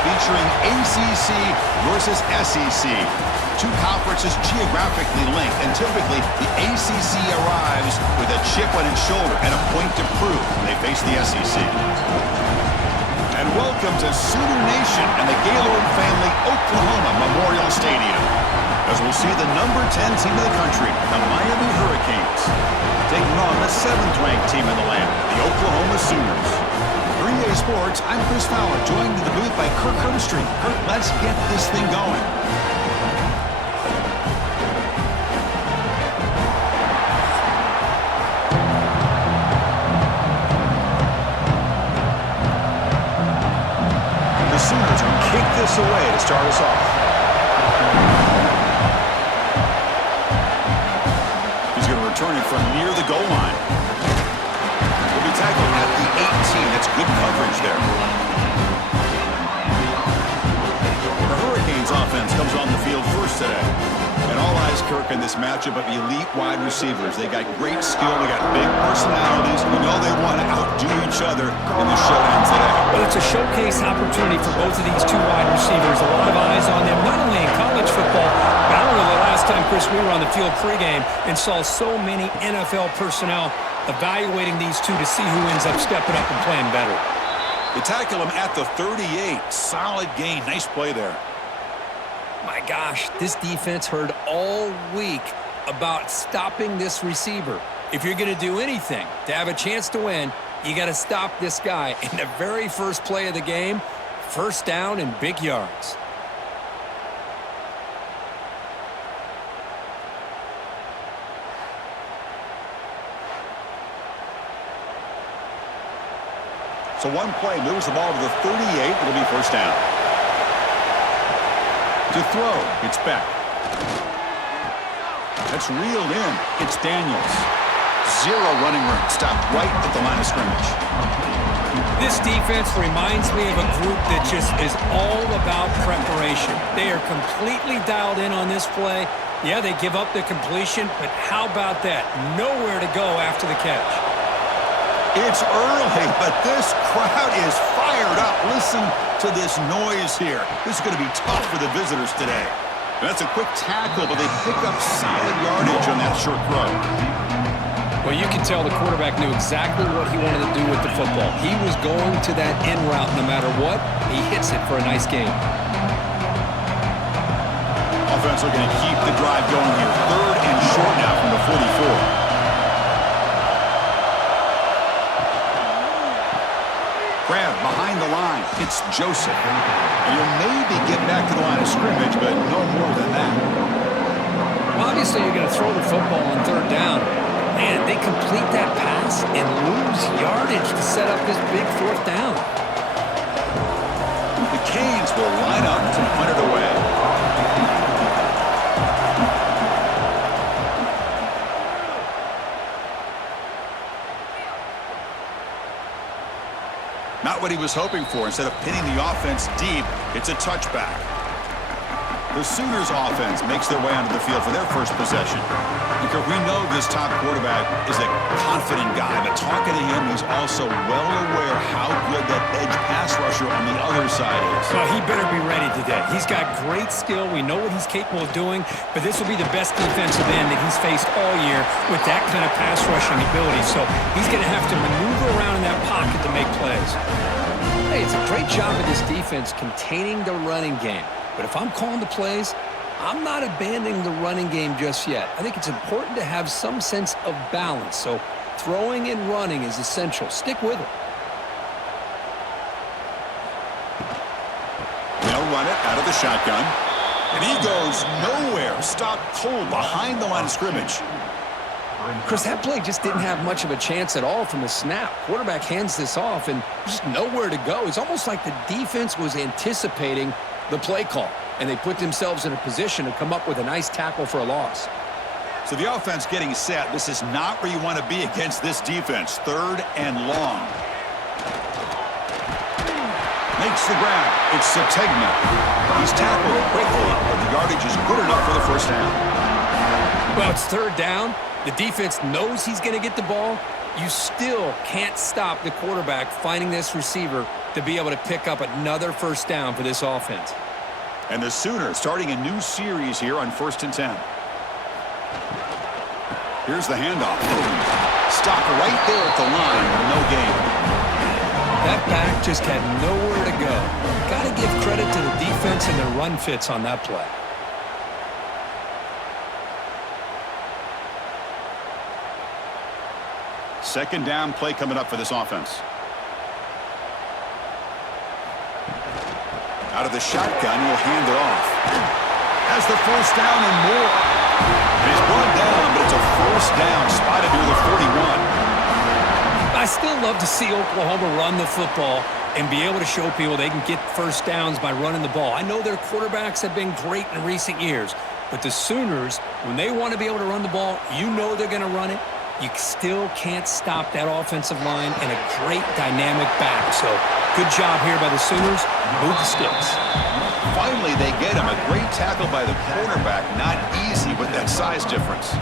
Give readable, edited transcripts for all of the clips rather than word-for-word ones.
featuring ACC versus SEC. Two conferences geographically linked, and typically the ACC arrives with a chip on its shoulder and a point to prove when they face the SEC. And welcome to Sooner Nation and the Gaylord Family Oklahoma Memorial Stadium, as we'll see the number 10 team in the country, the Miami Hurricanes, taking on the 7th-ranked team in the land, the Oklahoma Sooners. For EA Sports, I'm Chris Fowler, joined in the booth by Kirk Herbstreit. Kirk, let's get this thing going. The Sooners will kick this away to start us off. He's going to return it from near the goal line. He'll be tackled at the 18. That's good coverage there. The Hurricanes offense comes on the field first today. And all eyes, Kirk, in this matchup of elite wide receivers. They got great skill. They got big personalities. We know they want to outdo each other in the showdown today. Well, it's a showcase opportunity for both of these two wide receivers. A lot of eyes on them, not only in college football, but I remember the last time, Chris, we were on the field pregame and saw so many NFL personnel evaluating these two to see who ends up stepping up and playing better. They tackle him at the 38. Solid gain. Nice play there. My gosh, this defense heard all week about stopping this receiver. If you're going to do anything to have a chance to win, you got to stop this guy. In the very first play of the game, first down and big yards. So one play moves the ball to the 38. It'll be first down. To throw, it's back. That's reeled in. It's Daniels. Zero running room. Stopped right at the line of scrimmage. This defense reminds me of a group that just is all about preparation. They are completely dialed in on this play. Yeah, they give up the completion, but how about that? Nowhere to go after the catch. It's early, but this crowd is fired up. Listen to this noise here. This is going to be tough for the visitors today. That's a quick tackle, but they pick up solid yardage on that short throw. Well, you can tell the quarterback knew exactly what he wanted to do with the football. He was going to that in route no matter what. He hits it for a nice gain. Offense looking to keep the drive going here. 3rd and short now from the 44. Grab behind the line. It's Joseph. And you'll maybe get back to the line of scrimmage, but no more than that. Well, obviously, you're going to throw the football on 3rd down. And they complete that pass and lose yardage to set up this big 4th down. The Canes will line up to punt it away. Not what he was hoping for. Instead of pinning the offense deep, it's a touchback. The Sooners offense makes their way onto the field for their first possession. Because we know this top quarterback is a confident guy, but talking to him, he's also well aware how good that edge pass rusher on the other side is. Well, he better be ready today. He's got great skill. We know what he's capable of doing, but this will be the best defensive end that he's faced all year with that kind of pass rushing ability. So he's going to have to maneuver around in that pocket to make plays. Hey, it's a great job of this defense containing the running game. But if I'm calling the plays, I'm not abandoning the running game just yet. I think it's important to have some sense of balance. So throwing and running is essential. Stick with it. They'll run it out of the shotgun. And he goes nowhere. Stopped cold behind the line of scrimmage. Chris, that play just didn't have much of a chance at all from the snap. Quarterback hands this off and just nowhere to go. It's almost like the defense was anticipating the play call, and they put themselves in a position to come up with a nice tackle for a loss. So the offense getting set. This is not where you want to be against this defense. 3rd and long. Makes the grab. It's Sategna. He's tackled quickly, and the yardage is good enough for the first down. Well, it's third down. The defense knows he's going to get the ball. You still can't stop the quarterback finding this receiver to be able to pick up another first down for this offense. And the Sooners starting a new series here on 1st and 10. Here's the handoff. Stop right there at the line. No gain. That back just had nowhere to go. Got to give credit to the defense and their run fits on that play. Second down play coming up for this offense. Out of the shotgun, he'll hand it off. Has the first down and more. And he's brought down, but it's a first down spotted near the 41. I still love to see Oklahoma run the football and be able to show people they can get first downs by running the ball. I know their quarterbacks have been great in recent years, but the Sooners, when they want to be able to run the ball, you know they're going to run it. You still can't stop that offensive line and a great dynamic back. So good job here by the Sooners. Move the sticks. Finally, they get him. A great tackle by the cornerback. Not easy with that size difference.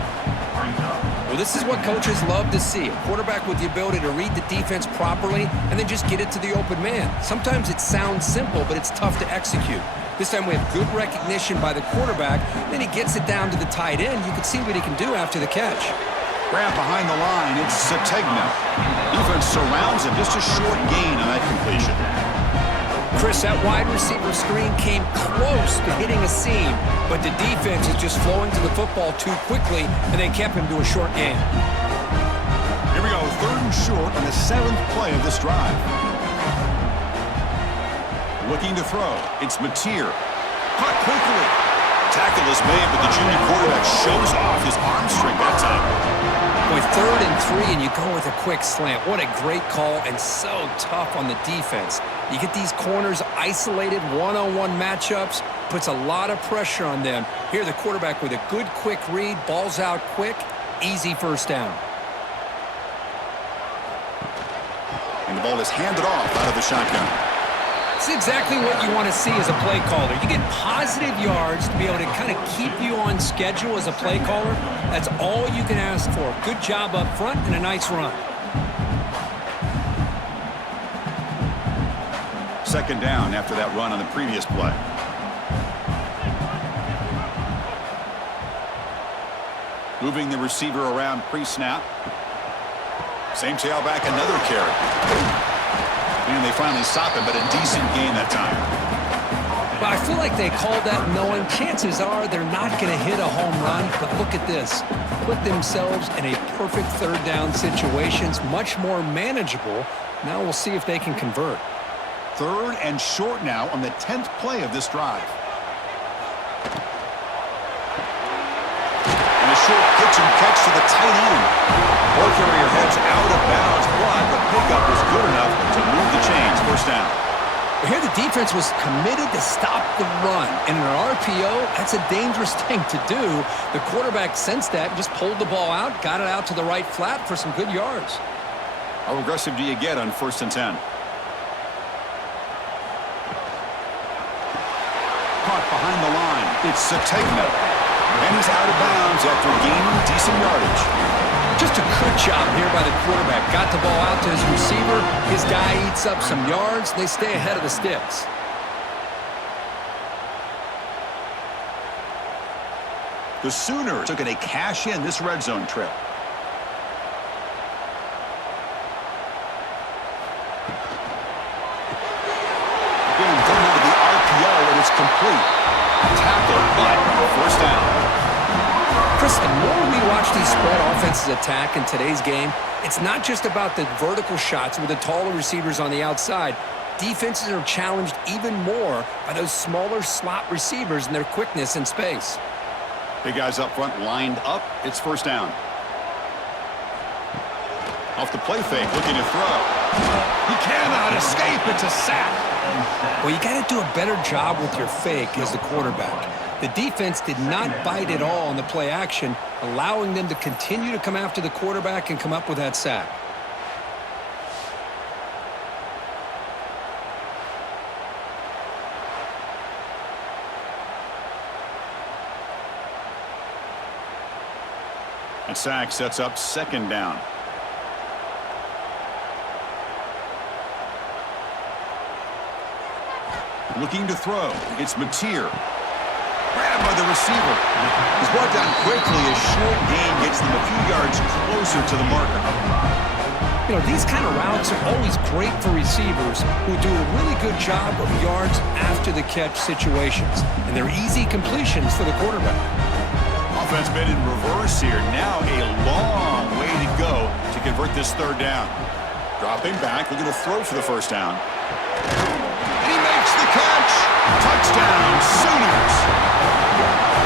Well, this is what coaches love to see. A quarterback with the ability to read the defense properly and then just get it to the open man. Sometimes it sounds simple, but it's tough to execute. This time we have good recognition by the quarterback. Then he gets it down to the tight end. You can see what he can do after the catch. Grab behind the line. It's Sategna. Defense surrounds him. Just a short gain on that completion. Chris, that wide receiver screen came close to hitting a seam, but the defense is just flowing to the football too quickly, and they kept him to a short gain. Here we go. 3rd and short on the 7th play of this drive. Looking to throw. It's Mateer. Caught quickly. Tackle is made, but the junior quarterback shows off his arm strength that time. With 3rd and 3, and you go with a quick slant. What a great call, and so tough on the defense. You get these corners isolated, one-on-one matchups, puts a lot of pressure on them. Here, the quarterback with a good quick read, balls out quick, easy first down. And the ball is handed off out of the shotgun. It's exactly what you want to see as a play caller. You get positive yards to be able to kind of keep you on schedule as a play caller. That's all you can ask for. Good job up front and a nice run. 2nd down after that run on the previous play. Moving the receiver around pre-snap. Same tailback, another carry. And they finally stop him, but a decent gain that time. But I feel like they called that knowing chances are they're not going to hit a home run. But look at this. Put themselves in a perfect 3rd down situation. It's much more manageable. Now we'll see if they can convert. 3rd and short now on the 10th play of this drive. And a short pitch and catch to the tight end. Ball carrier heads out of bounds, but the pickup was good enough to move the chains. First down. Here the defense was committed to stop the run. And in an RPO, that's a dangerous thing to do. The quarterback sensed that and just pulled the ball out, got it out to the right flat for some good yards. How aggressive do you get on 1st and 10? Caught behind the line. It's Sategna. And he's out of bounds after gaining decent yardage. Just a good job here by the quarterback. Got the ball out to his receiver. His guy eats up some yards. They stay ahead of the sticks. The Sooners took a cash in this red zone trip. Again, going into the RPO, and it's complete. Tackle, but first down. Chris, the more we watch these spread offenses attack in today's game, it's not just about the vertical shots with the taller receivers on the outside. Defenses are challenged even more by those smaller slot receivers and their quickness in space. Big guys up front lined up. It's first down. Off the play fake, looking to throw. He cannot escape. It's a sack. Well, you got to do a better job with your fake as the quarterback. The defense did not bite at all on the play action, allowing them to continue to come after the quarterback and come up with that sack. And sack sets up second down. Looking to throw. It's Mateer. Grabbed by the receiver. He's brought down quickly. A short gain gets them a few yards closer to the marker. You know, these kind of routes are always great for receivers who do a really good job of yards after the catch situations. And they're easy completions for the quarterback. Offense made in reverse here. Now a long way to go to convert this third down. Dropping back, looking to throw for the first down. And he makes the catch. Touchdown, Sooners.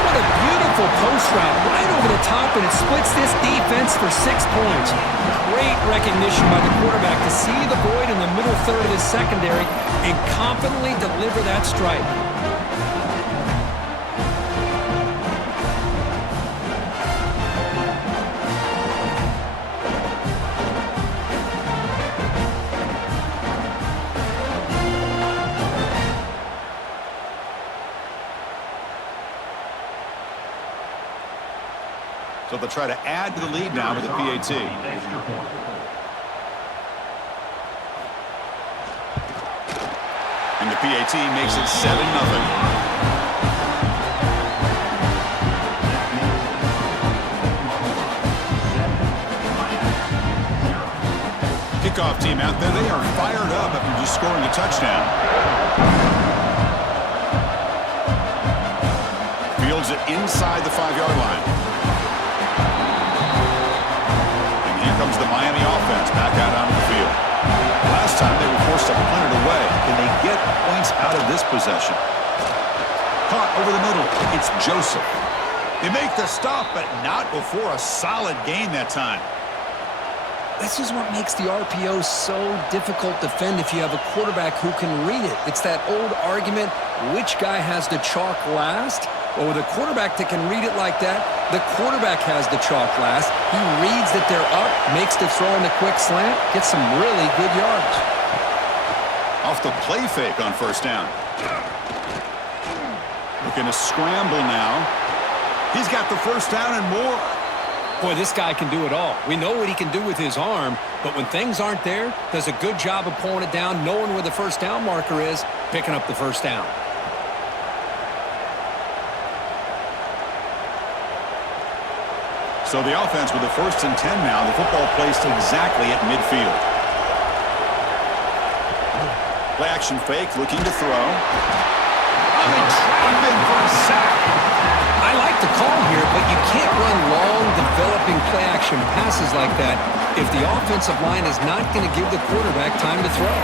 What a beautiful post route right over the top, and it splits this defense for 6 points. Great recognition by the quarterback to see the void in the middle third of his secondary and confidently deliver that strike. So they'll try to add to the lead now with the PAT. And the PAT makes it 7-0. Kickoff team out there. They are fired up after just scoring a touchdown. Fields it inside the 5-yard line. Comes the Miami offense back out onto the field. Last time they were forced to punt it away. Can they get points out of this possession? Caught over the middle. It's Joseph. They make the stop, but not before a solid gain that time. This is what makes the RPO so difficult to defend if you have a quarterback who can read it. It's that old argument, which guy has the chalk last? Well, with a quarterback that can read it like that, the quarterback has the chalk last. He reads that they're up, makes the throw in the quick slant, gets some really good yards. Off the play fake on first down. Looking to scramble now. He's got the first down and more. Boy, this guy can do it all. We know what he can do with his arm, but when things aren't there, does a good job of pulling it down, knowing where the first down marker is, picking up the first down. So the offense with the 1st and 10 now. The football placed exactly at midfield. Play action fake, looking to throw. Oh, they trap him for a sack. I like the call here, but you can't run long, developing play action passes like that if the offensive line is not going to give the quarterback time to throw.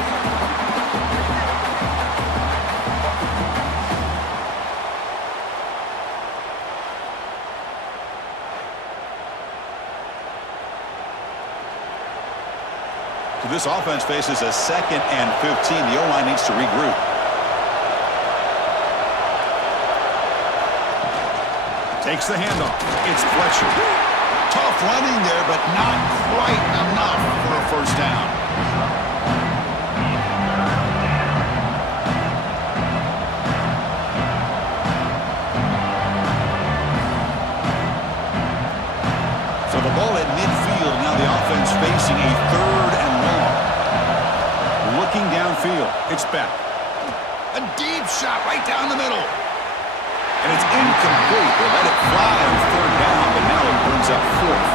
This offense faces a 2nd and 15. The O-line needs to regroup. Takes the handoff. It's Fletcher. Tough running there, but not quite enough for a first down. So the ball at midfield. Now the offense facing a 3rd and long. Looking downfield. It's back. A deep shot right down the middle. And it's incomplete. They let it fly on 3rd down, but now it brings up 4th.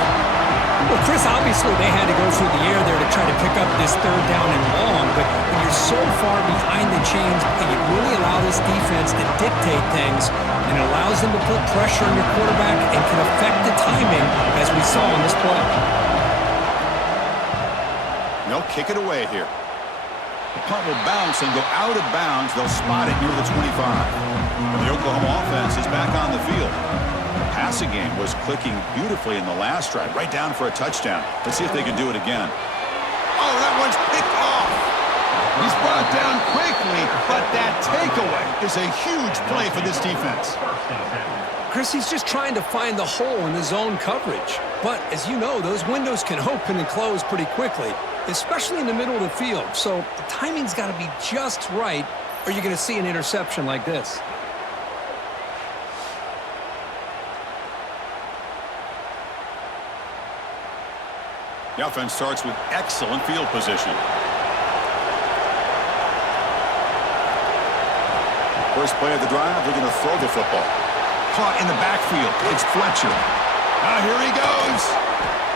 Well, Chris, obviously they had to go through the air there to try to pick up this 3rd down and long, but when you're so far behind the chains, you really allow this defense to dictate things, and it allows them to put pressure on your quarterback and can affect the timing, as we saw in this play. They'll kick it away here. The punt will bounce and go out of bounds. They'll spot it near the 25. And the Oklahoma offense is back on the field. The passing game was clicking beautifully in the last drive, right down for a touchdown. Let's see if they can do it again. Oh, that one's picked off. He's brought down quickly, but that takeaway is a huge play for this defense. Chris, he's just trying to find the hole in the zone coverage. But as you know, those windows can open and close pretty quickly, especially in the middle of the field. So the timing's got to be just right, or you're going to see an interception like this. The offense starts with excellent field position. First play of the drive, they're going to throw the football. Caught in the backfield. It's Fletcher. Now here he goes.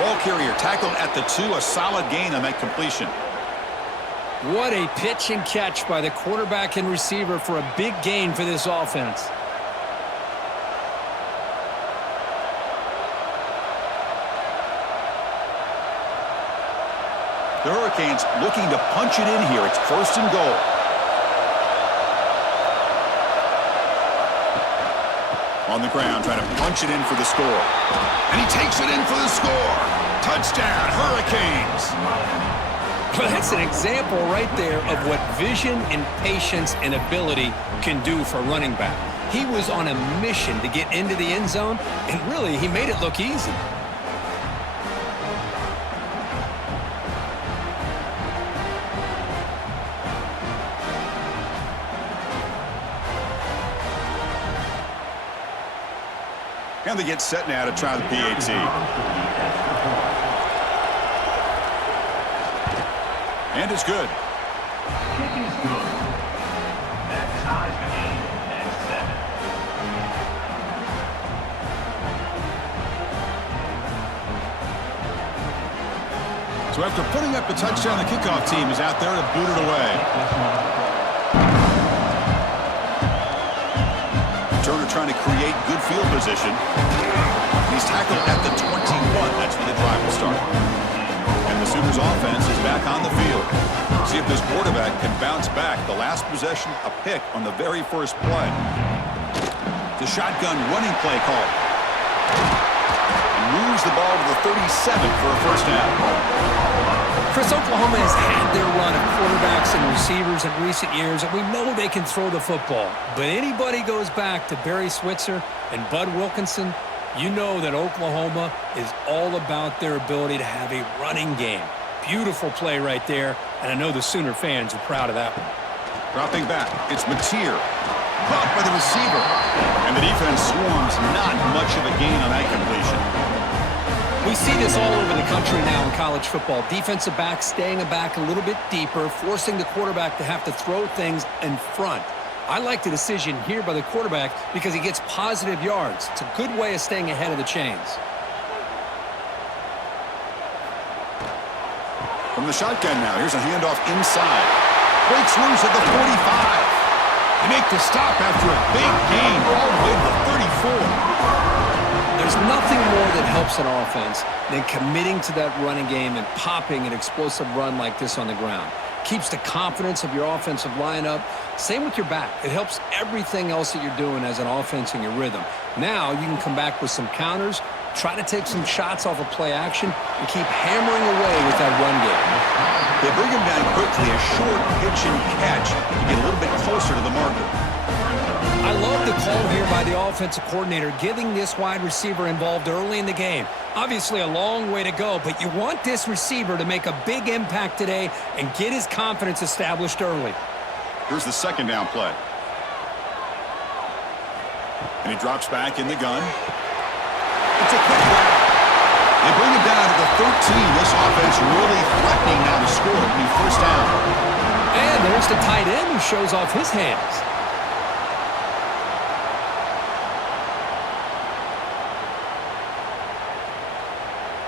Ball carrier tackled at the 2. A solid gain on that completion. What a pitch and catch by the quarterback and receiver for a big gain for this offense. The Hurricanes looking to punch it in here. It's 1st and goal. On the ground, trying to punch it in for the score. And he takes it in for the score. Touchdown, Hurricanes. Well, that's an example right there of what vision and patience and ability can do for a running back. He was on a mission to get into the end zone, and really, he made it look easy. And they get set now to try the PAT. And it's good. Kick is good. That ties the game at 7. So after putting up the touchdown, the kickoff team is out there to boot it away. Turner trying to create good field position. He's tackled at the 21. That's where the drive will start. And the Sooners offense is back on the field. See if this quarterback can bounce back. The last possession, a pick on the very first play. The shotgun running play call. And moves the ball to the 37 for a first down. Chris, Oklahoma has had their run of quarterbacks and receivers in recent years, and we know they can throw the football. But anybody goes back to Barry Switzer and Bud Wilkinson, you know that Oklahoma is all about their ability to have a running game. Beautiful play right there, and I know the Sooner fans are proud of that one. Dropping back, it's Mateer. Caught by the receiver. And the defense swarms, not much of a gain on that completion. We see this all over the country now in college football. Defensive backs staying back a little bit deeper, forcing the quarterback to have to throw things in front. I like the decision here by the quarterback because he gets positive yards. It's a good way of staying ahead of the chains. From the shotgun now, here's a handoff inside. Breaks loose at the 45. They make the stop after a big gain all the way to the 34. There's nothing more that helps an offense than committing to that running game and popping an explosive run like this on the ground. Keeps the confidence of your offensive lineup. Same with your back. It helps everything else that you're doing as an offense in your rhythm. Now you can come back with some counters, try to take some shots off of play action, and keep hammering away with that run game. They bring him down quickly, a short pitch and catch to get a little bit closer to the marker. I love the call here by the offensive coordinator, getting this wide receiver involved early in the game. Obviously a long way to go, but you want this receiver to make a big impact today and get his confidence established early. Here's the second down play. And he drops back in the gun. It's a quick grab. They bring him down to the 13. This offense really threatening now to score. It'll be first down. And there's the tight end who shows off his hands.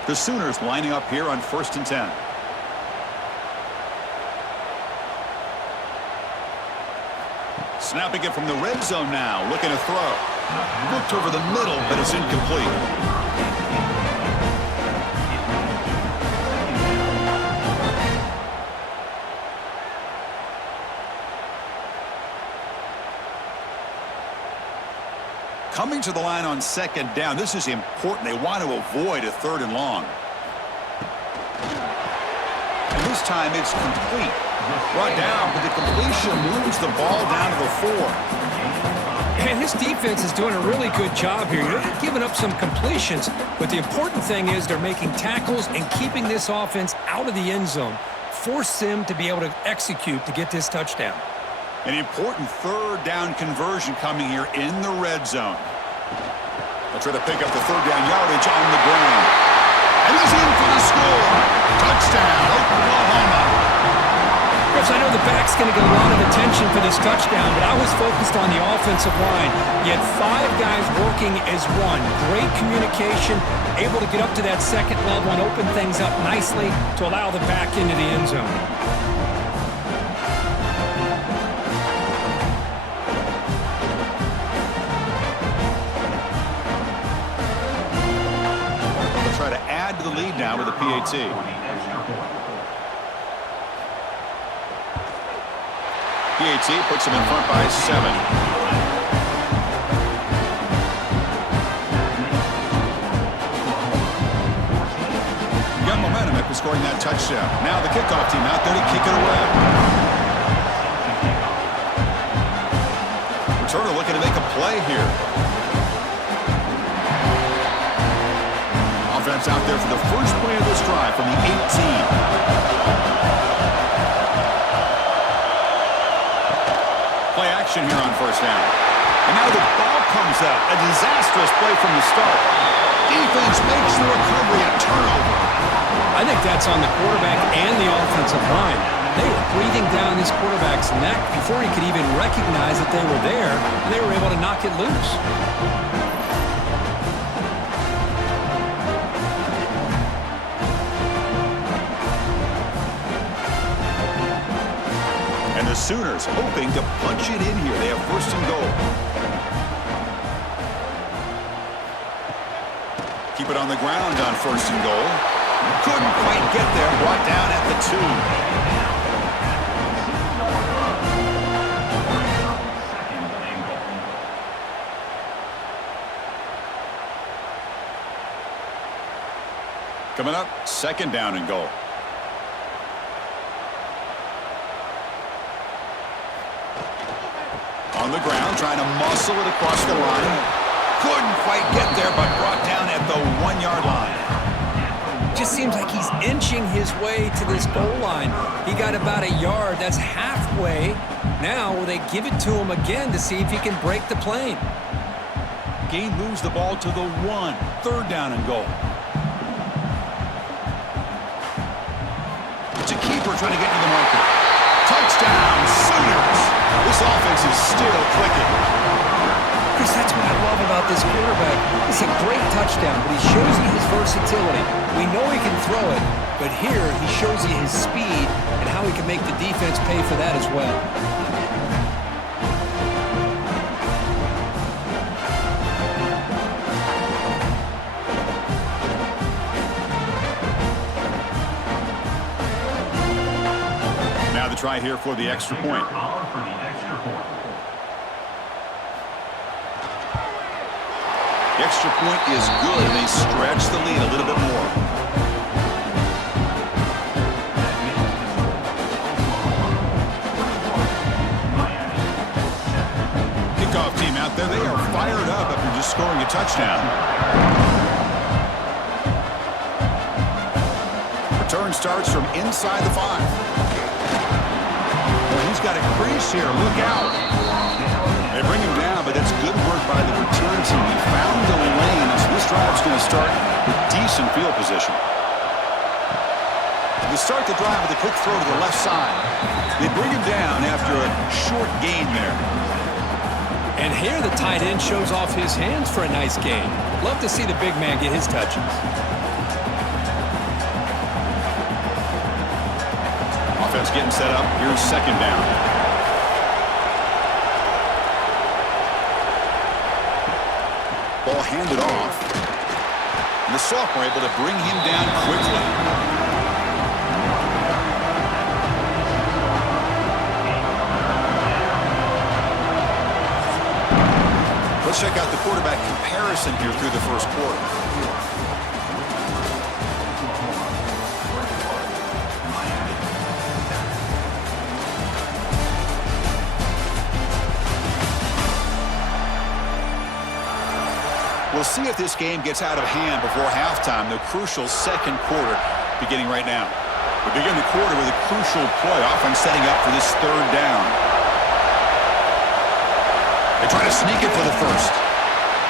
The Sooners lining up here on 1st and 10. Snapping it from the red zone now, looking to throw. Looked over the middle, but it's incomplete. Coming to the line on second down. This is important. They want to avoid a 3rd and long. And this time it's complete. Brought down, but the completion moves the ball down to the 4. And this defense is doing a really good job here. They're giving up some completions, but the important thing is they're making tackles and keeping this offense out of the end zone. Force them to be able to execute to get this touchdown. An important 3rd down conversion coming here in the red zone. They'll try to pick up the 3rd down yardage on the ground. And he's in for the score. Touchdown, Oklahoma. Chris, I know the back's going to get a lot of attention for this touchdown, but I was focused on the offensive line. You had 5 guys working as one. Great communication, able to get up to that second level and open things up nicely to allow the back into the end zone. They'll try to add to the lead now with a PAT. PAT puts him in front by 7. Got momentum after scoring that touchdown. Now the kickoff team out there to kick it away. Returner looking to make a play here. Offense out there for the first play of this drive from the 18. Play action here on first down. And now the ball comes up. A disastrous play from the start. Defense makes the recovery a turnover. I think that's on the quarterback and the offensive line. They were breathing down this quarterback's neck before he could even recognize that they were there, and they were able to knock it loose. And the Sooners hoping to punch it in here. They have first and goal. Keep it on the ground on first and goal. Couldn't quite get there. Brought down at the 2. Coming up, second down and goal. On the ground, trying to muscle it across the line. Couldn't quite get there, but brought down at the 1-yard line. Just seems like he's inching his way to this goal line. He got about a yard. That's halfway. Now will they give it to him again to see if he can break the plane? Gain moves the ball to the 1. Third down and goal. It's a keeper trying to get to the marker. Touchdown, Sooners! This offense is still clicking. Chris, that's what I love about this quarterback. It's a great touchdown, but he shows you his versatility. We know he can throw it, but here he shows you his speed and how he can make the defense pay for that as well. Now the try here for the extra point. The extra point is good, and they stretch the lead a little bit more. Kickoff team out there, they are fired up after just scoring a touchdown. Return starts from inside the 5. Well, he's got a crease here. Look out. They bring him down, but that's good work by the return team. He found the lane, and so this drive's going to start with decent field position. They start the drive with a quick throw to the left side. They bring him down after a short gain there. And here the tight end shows off his hands for a nice gain. Love to see the big man get his touches. Offense getting set up. Here's second down. Ball handed off. And the sophomore able to bring him down quickly. Let's check out the quarterback comparison here through the first quarter. We'll see if this game gets out of hand before halftime. The crucial second quarter beginning right now. We begin the quarter with a crucial play, often setting up for this third down. They try to sneak it for the first.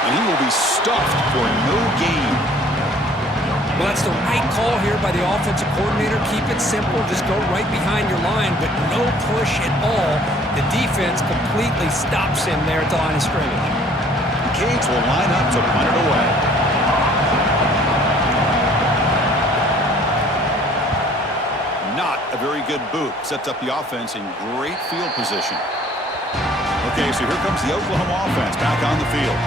And he will be stuffed for no gain. Well, that's the right call here by the offensive coordinator. Keep it simple. Just go right behind your line, but no push at all. The defense completely stops him there at the line of scrimmage. The Canes will line up to punt it away. Not a very good boot. Sets up the offense in great field position. Okay, so here comes the Oklahoma offense back on the field.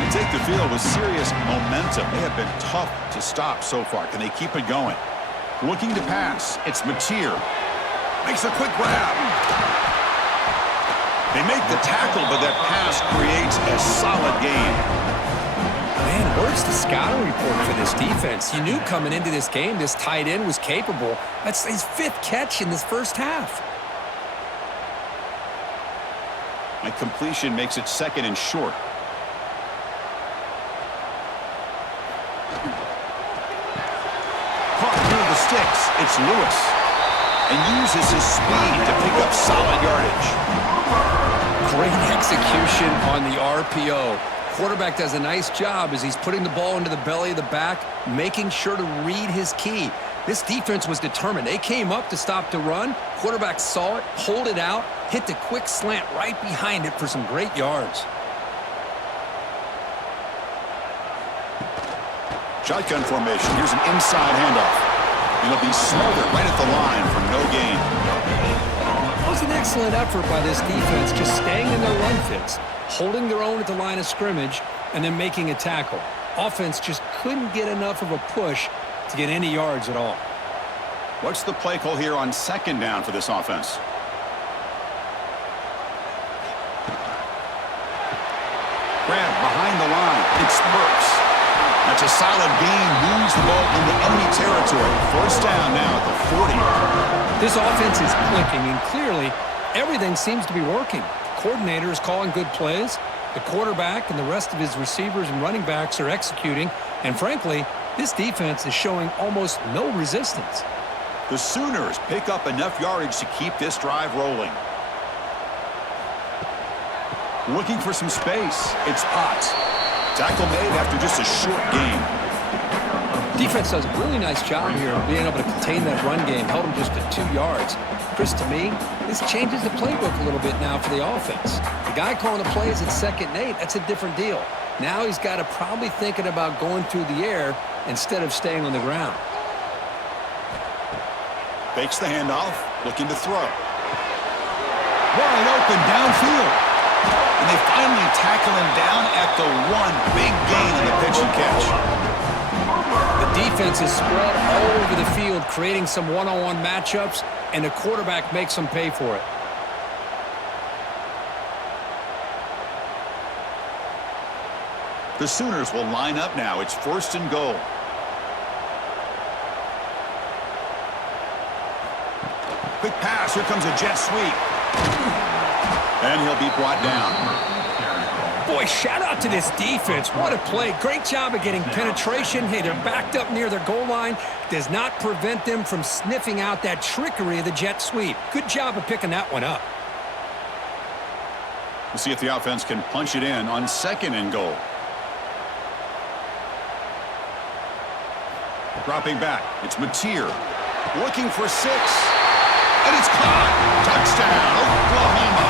They take the field with serious momentum. They have been tough to stop so far. Can they keep it going? Looking to pass. It's Mateer. Makes a quick grab. They make the tackle, but that pass creates a solid gain. Man, where's the scouting report for this defense? You knew coming into this game this tight end was capable. That's his 5th catch in this first half. And completion makes it 2nd and short. Caught through the sticks. It's Lewis. And uses his speed to pick up solid yardage. Great execution on the RPO. Quarterback does a nice job as he's putting the ball into the belly of the back, making sure to read his key. This defense was determined. They came up to stop the run. Quarterback saw it, pulled it out, hit the quick slant right behind it for some great yards. Shotgun formation. Here's an inside handoff. It'll be smothered right at the line for no gain. It was an excellent effort by this defense, just staying in their run fits, holding their own at the line of scrimmage, and then making a tackle. Offense just couldn't get enough of a push to get any yards at all. What's the play call here on 2nd down for this offense? Grab behind the line. It's Burks. That's a solid gain. Moves the ball into enemy territory. 1st down now at the 40. This offense is clicking, and clearly everything seems to be working. The coordinator is calling good plays. The quarterback and the rest of his receivers and running backs are executing. And frankly, this defense is showing almost no resistance. The Sooners pick up enough yardage to keep this drive rolling. Looking for some space. It's Potts. Tackle made after just a short gain. Defense does a really nice job here of being able to contain that run game. Held him just to 2 yards. Chris, to me, this changes the playbook a little bit now for the offense. The guy calling the plays at 2nd and 8, that's a different deal. Now he's got to probably thinking about going through the air instead of staying on the ground. Fakes the handoff, looking to throw. Wide open downfield. And they finally tackle him down at the 1. Big gain on the pitch and catch. The defense is spread all over the field, creating some one-on-one matchups, and the quarterback makes them pay for it. The Sooners will line up now. It's 1st and goal. Quick pass. Here comes a jet sweep. And he'll be brought down. Boy, shout out to this defense. What a play. Great job of getting penetration. Hey, they're backed up near their goal line. Does not prevent them from sniffing out that trickery of the jet sweep. Good job of picking that one up. We'll see if the offense can punch it in on 2nd and goal. Dropping back. It's Mateer. Looking for 6. And it's caught. Touchdown, Oklahoma.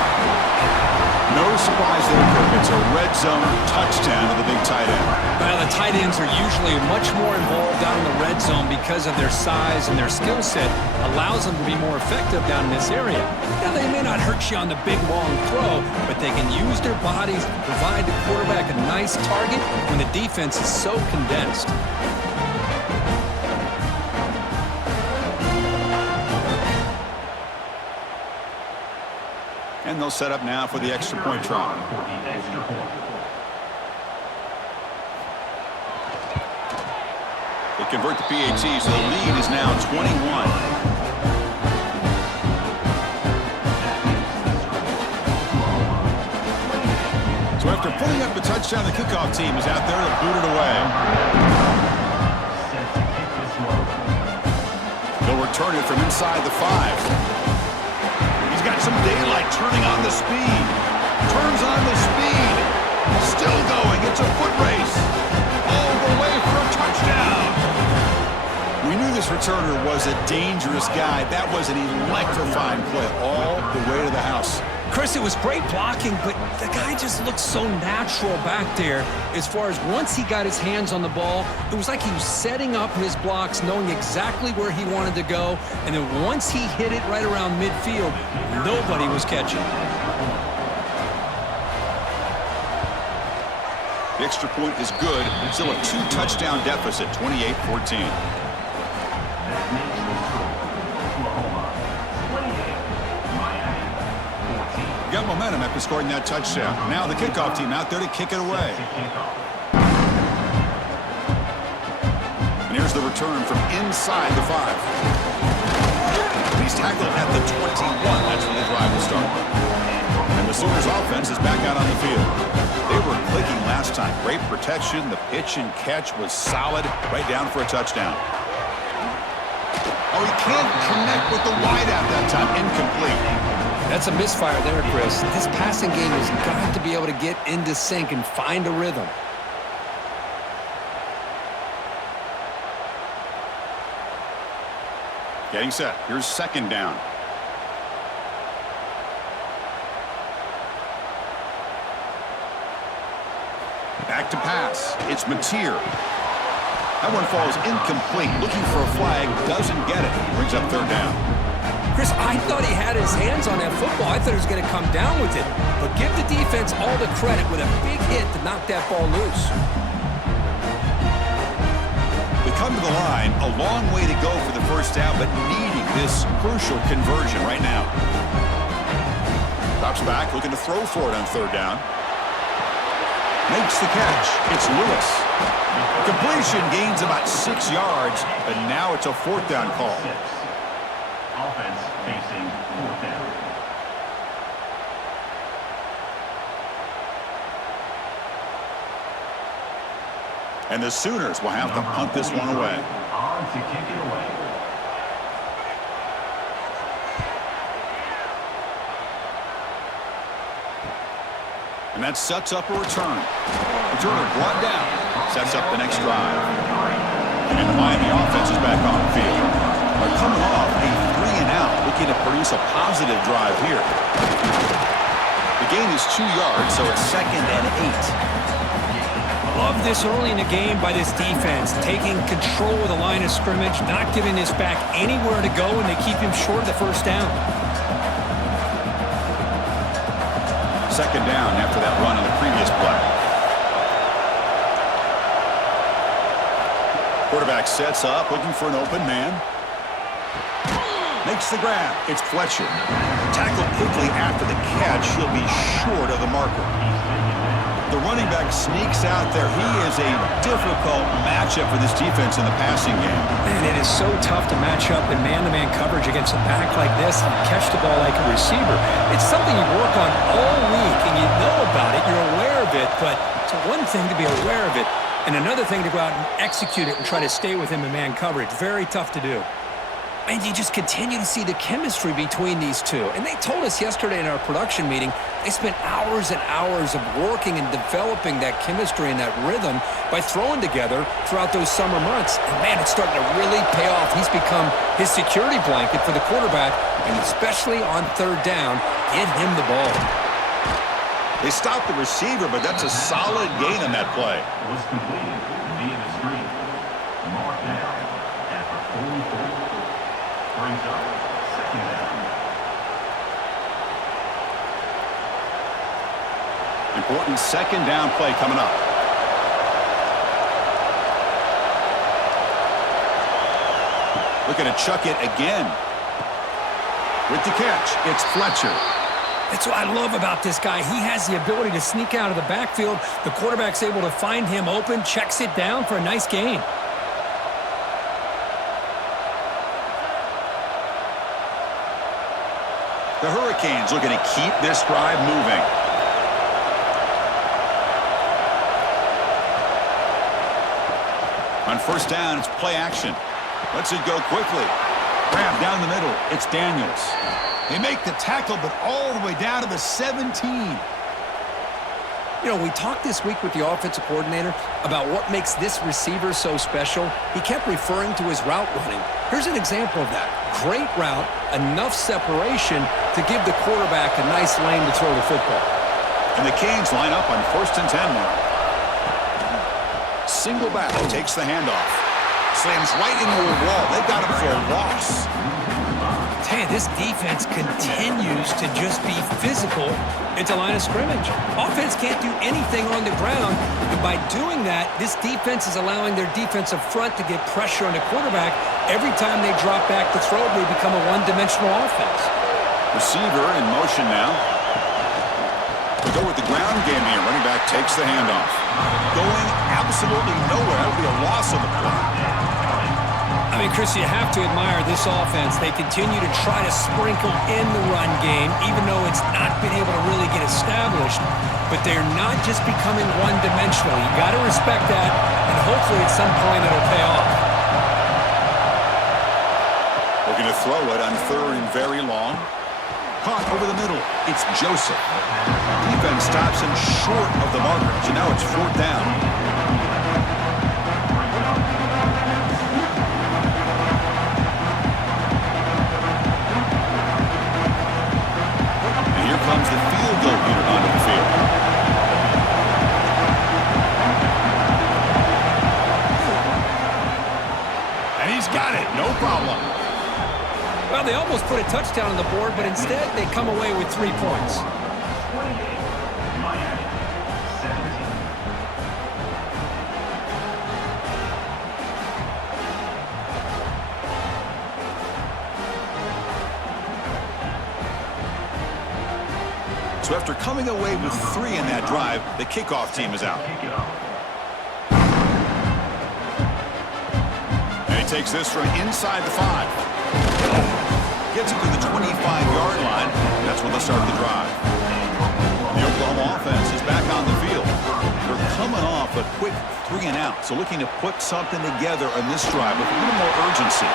No surprise there, Kirk. It's a red zone touchdown to the big tight end. Well, the tight ends are usually much more involved down in the red zone because of their size and their skill set allows them to be more effective down in this area. Now, they may not hurt you on the big, long throw, but they can use their bodies to provide the quarterback a nice target when the defense is so condensed. And they'll set up now for the extra point try. They convert the PAT, so the lead is now 21. So after putting up the touchdown, the kickoff team is out there to boot it away. They'll return it from inside the 5. He's got some daylight, turning on the speed. Turns on the speed. Still going. It's a foot race. All the way for a touchdown. returner was a dangerous guy. That was an electrifying play all the way to the house. Chris, it was great blocking, but the guy just looked so natural back there as far as once he got his hands on the ball, it was like he was setting up his blocks, knowing exactly where he wanted to go, and then once he hit it right around midfield, nobody was catching. The extra point is good. Still a 2-touchdown deficit, 28-14. Got momentum after scoring that touchdown. Now the kickoff team out there to kick it away. And here's the return from inside the 5. He's tackled at the 21. That's when the drive will start. And the Sooners offense is back out on the field. They were clicking last time. Great protection. The pitch and catch was solid. Right down for a touchdown. Oh, he can't connect with the wideout that time. Incomplete. That's a misfire there, Chris. This passing game has got to be able to get into sync and find a rhythm. Getting set. Here's second down. Back to pass. It's Mateer. That one falls incomplete. Looking for a flag. Doesn't get it. Brings up third down. Chris, I thought he had his hands on that football. I thought he was going to come down with it. But give the defense all the credit with a big hit to knock that ball loose. They come to the line. A long way to go for the first down, but needing this crucial conversion right now. Drops back, looking to throw for it on third down. Makes the catch. It's Lewis. Completion gains about 6 yards, but now it's a fourth down call. Offense facing fourth down. And the Sooners will have to punt this one away. On to kick it away. And that sets up a return. Returner brought down. Sets up the next drive. And the Miami offense is back on the field. They're coming off a 3-and-out, looking to produce a positive drive here. The gain is 2 yards, so it's 2nd and 8. Love this early in the game by this defense, taking control of the line of scrimmage, not giving this back anywhere to go, and they keep him short of the first down. Second down after that run on the previous play. Quarterback sets up, looking for an open man. Makes the grab. It's Fletcher. Tackled quickly after the catch. He'll be short of the marker. The running back sneaks out there. He is a difficult matchup for this defense in the passing game. Man, it is so tough to match up in man-to-man coverage against a back like this and catch the ball like a receiver. It's something you work on all week, and you know about it. You're aware of it, but it's one thing to be aware of it, and another thing to go out and execute it and try to stay with him in man coverage. Very tough to do. And you just continue to see the chemistry between these two. And they told us yesterday in our production meeting, they spent hours and hours of working and developing that chemistry and that rhythm by throwing together throughout those summer months. And man, it's starting to really pay off. He's become his security blanket for the quarterback, and especially on third down, get him the ball. They stopped the receiver, but that's a solid gain on that play. Was completed via the screen. Marked down at the 44. Brings up second down. Important second down play coming up. Looking to chuck it again. With the catch, it's Fletcher. That's what I love about this guy. He has the ability to sneak out of the backfield. The quarterback's able to find him open, checks it down for a nice gain. The Hurricanes looking to keep this drive moving. On first down, it's play action. Lets it go quickly. Grab down the middle. It's Daniels. They make the tackle, but all the way down to the 17. You know, we talked this week with the offensive coordinator about what makes this receiver so special. He kept referring to his route running. Here's an example of that. Great route, enough separation to give the quarterback a nice lane to throw the football. And the Canes line up on 1st and 10 now. Single back takes the handoff. Slams right into a wall. They've got him for a loss. Hey, this defense continues to just be physical into line of scrimmage. Offense can't do anything on the ground, and by doing that, this defense is allowing their defensive front to get pressure on the quarterback. Every time they drop back to throw, they become a one-dimensional offense. Receiver in motion now. We go with the ground game here. Running back takes the handoff. Going absolutely nowhere. That'll be a loss of the play. I mean, Chris, you have to admire this offense. They continue to try to sprinkle in the run game, even though it's not been able to really get established. But they're not just becoming one-dimensional. You got to respect that, and hopefully at some point it'll pay off. Looking to throw it on 3rd and very long. Caught over the middle. It's Joseph. Defense stops him short of the marker, so now it's 4th down. Comes the field goal unit onto the field. And he's got it, no problem. Well, they almost put a touchdown on the board, but instead they come away with 3 points. 28, Miami, 17. So after coming away with 3 in that drive, the kickoff team is out. And he takes this from inside the 5. Gets it to the 25-yard line. That's when they start the drive. The Oklahoma offense is back on the field. They're coming off a quick 3 and out, so looking to put something together on this drive with a little more urgency.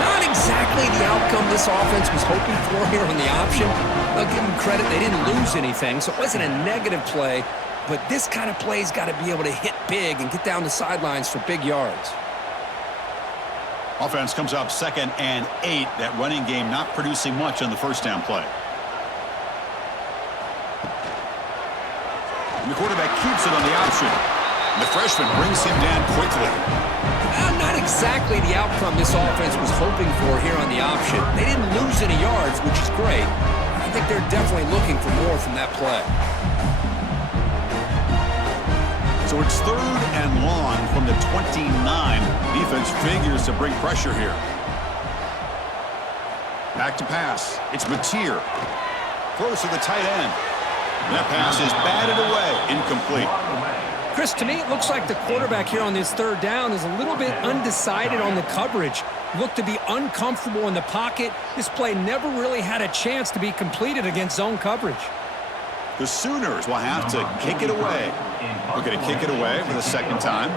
Not exactly the outcome this offense was hoping for here on the option. I'll give them credit. They didn't lose anything, so it wasn't a negative play. But this kind of play's got to be able to hit big and get down the sidelines for big yards. Offense comes up 2nd and 8. That running game not producing much on the 1st down play. And the quarterback keeps it on the option. And the freshman brings him down quickly. Not exactly the outcome this offense was hoping for here on the option. They didn't lose any yards, which is great. I think they're definitely looking for more from that play. So it's 3rd and long from the 29. Defense figures to bring pressure here. Back to pass. It's Mateer. Throws to the tight end. And that pass is batted away. Incomplete. Chris, to me, it looks like the quarterback here on this 3rd down is a little bit undecided on the coverage. Looked to be uncomfortable in the pocket. This play never really had a chance to be completed against zone coverage. The Sooners will have to kick it away. We're going to kick it away for the 2nd time.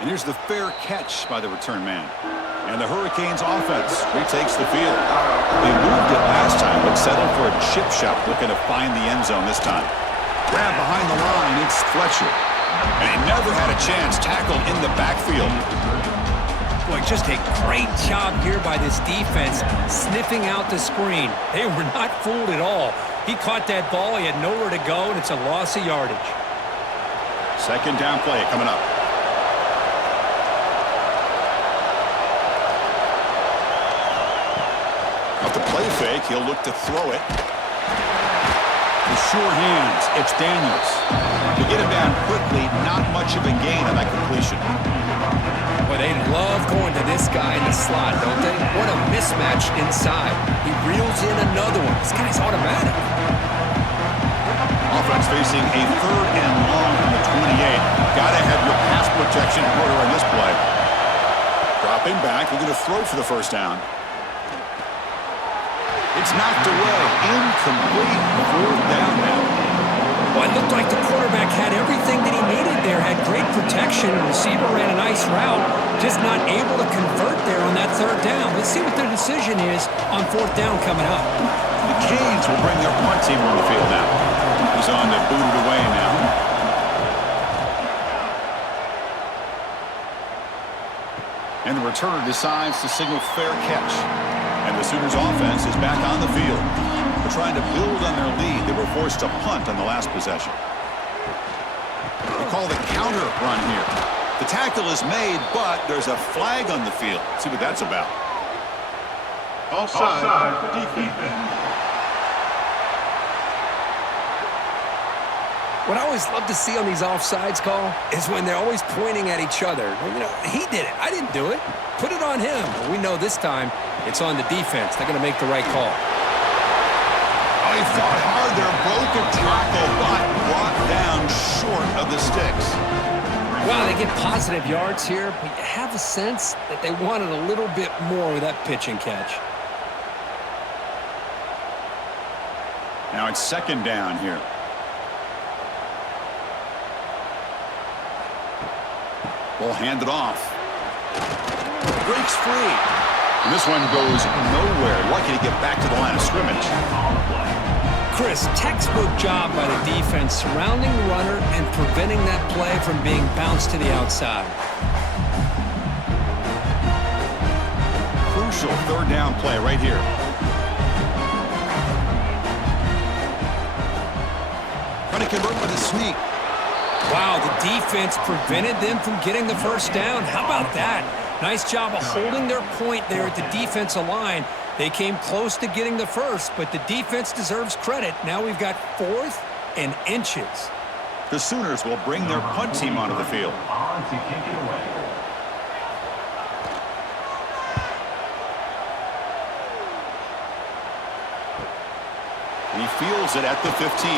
And here's the fair catch by the return man. And the Hurricanes offense retakes the field. They moved it last time, but settled for a chip shot, looking to find the end zone this time. Grab behind the line, it's Fletcher. And he never had a chance, tackled in the backfield. Boy, just a great job here by this defense, sniffing out the screen. They were not fooled at all. He caught that ball, he had nowhere to go, and it's a loss of yardage. 2nd down play coming up. Off the play fake, he'll look to throw it. With sure hands, it's Daniels. To get him down quickly, not much of a gain on that completion. Boy, they love going to this guy in the slot, don't they? What a mismatch inside. He reels in another one. This guy's automatic. Offense facing a 3rd and long from the 28. Gotta have your pass protection in order on this play. Dropping back, looking to throw for the 1st down. It's knocked away. Incomplete. 4th down now. Well, it looked like the quarterback had everything that he needed there, had great protection. The receiver ran a nice route, just not able to convert there on that third down. Let's see what their decision is on fourth down coming up. The Canes will bring their punt team on the field now. He's on to boot it away now. And the returner decides to signal fair catch. And the Sooners offense is back on the field. They're trying to build on their lead. They were forced to punt on the last possession. They call the counter run here. The tackle is made, but there's a flag on the field. See what that's about. Offside defense. What I always love to see on these offsides call is when they're always pointing at each other. You know, he did it. I didn't do it. Put it on him. But we know this time it's on the defense. They're going to make the right call. Oh, he fought hard there. Broke a tackle, but brought down short of the sticks. Wow, they get positive yards here, but you have a sense that they wanted a little bit more with that pitch and catch. Now it's second down here. Ball handed off. Breaks free. And this one goes nowhere. Lucky to get back to the line of scrimmage. Chris, textbook job by the defense surrounding the runner and preventing that play from being bounced to the outside. Crucial third down play right here. Trying to convert with a sneak. Wow, the defense prevented them from getting the first down. How about that? Nice job of holding their point there at the defensive line. They came close to getting the first, but the defense deserves credit. Now we've got 4th and inches. The Sooners will bring their punt team onto the field. On to kick it away. He fields it at the 15.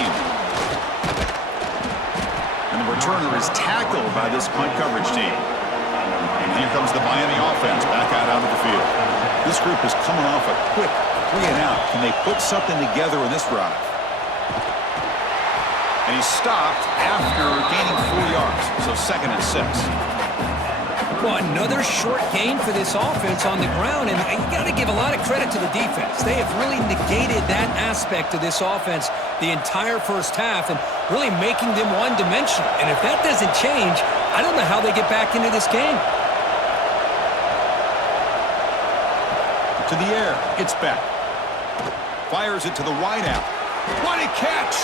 And the returner is tackled by this punt coverage team. And here comes the Miami offense back out onto the field. This group is coming off a quick 3-and-out. Can they put something together in this drive? And he's stopped after gaining 4 yards. So 2nd and 6. Well, another short gain for this offense on the ground, and you got to give a lot of credit to the defense. They have really negated that aspect of this offense the entire first half and really making them one-dimensional. And if that doesn't change, I don't know how they get back into this game. To the air, it's back. Fires it to the wideout. What a catch!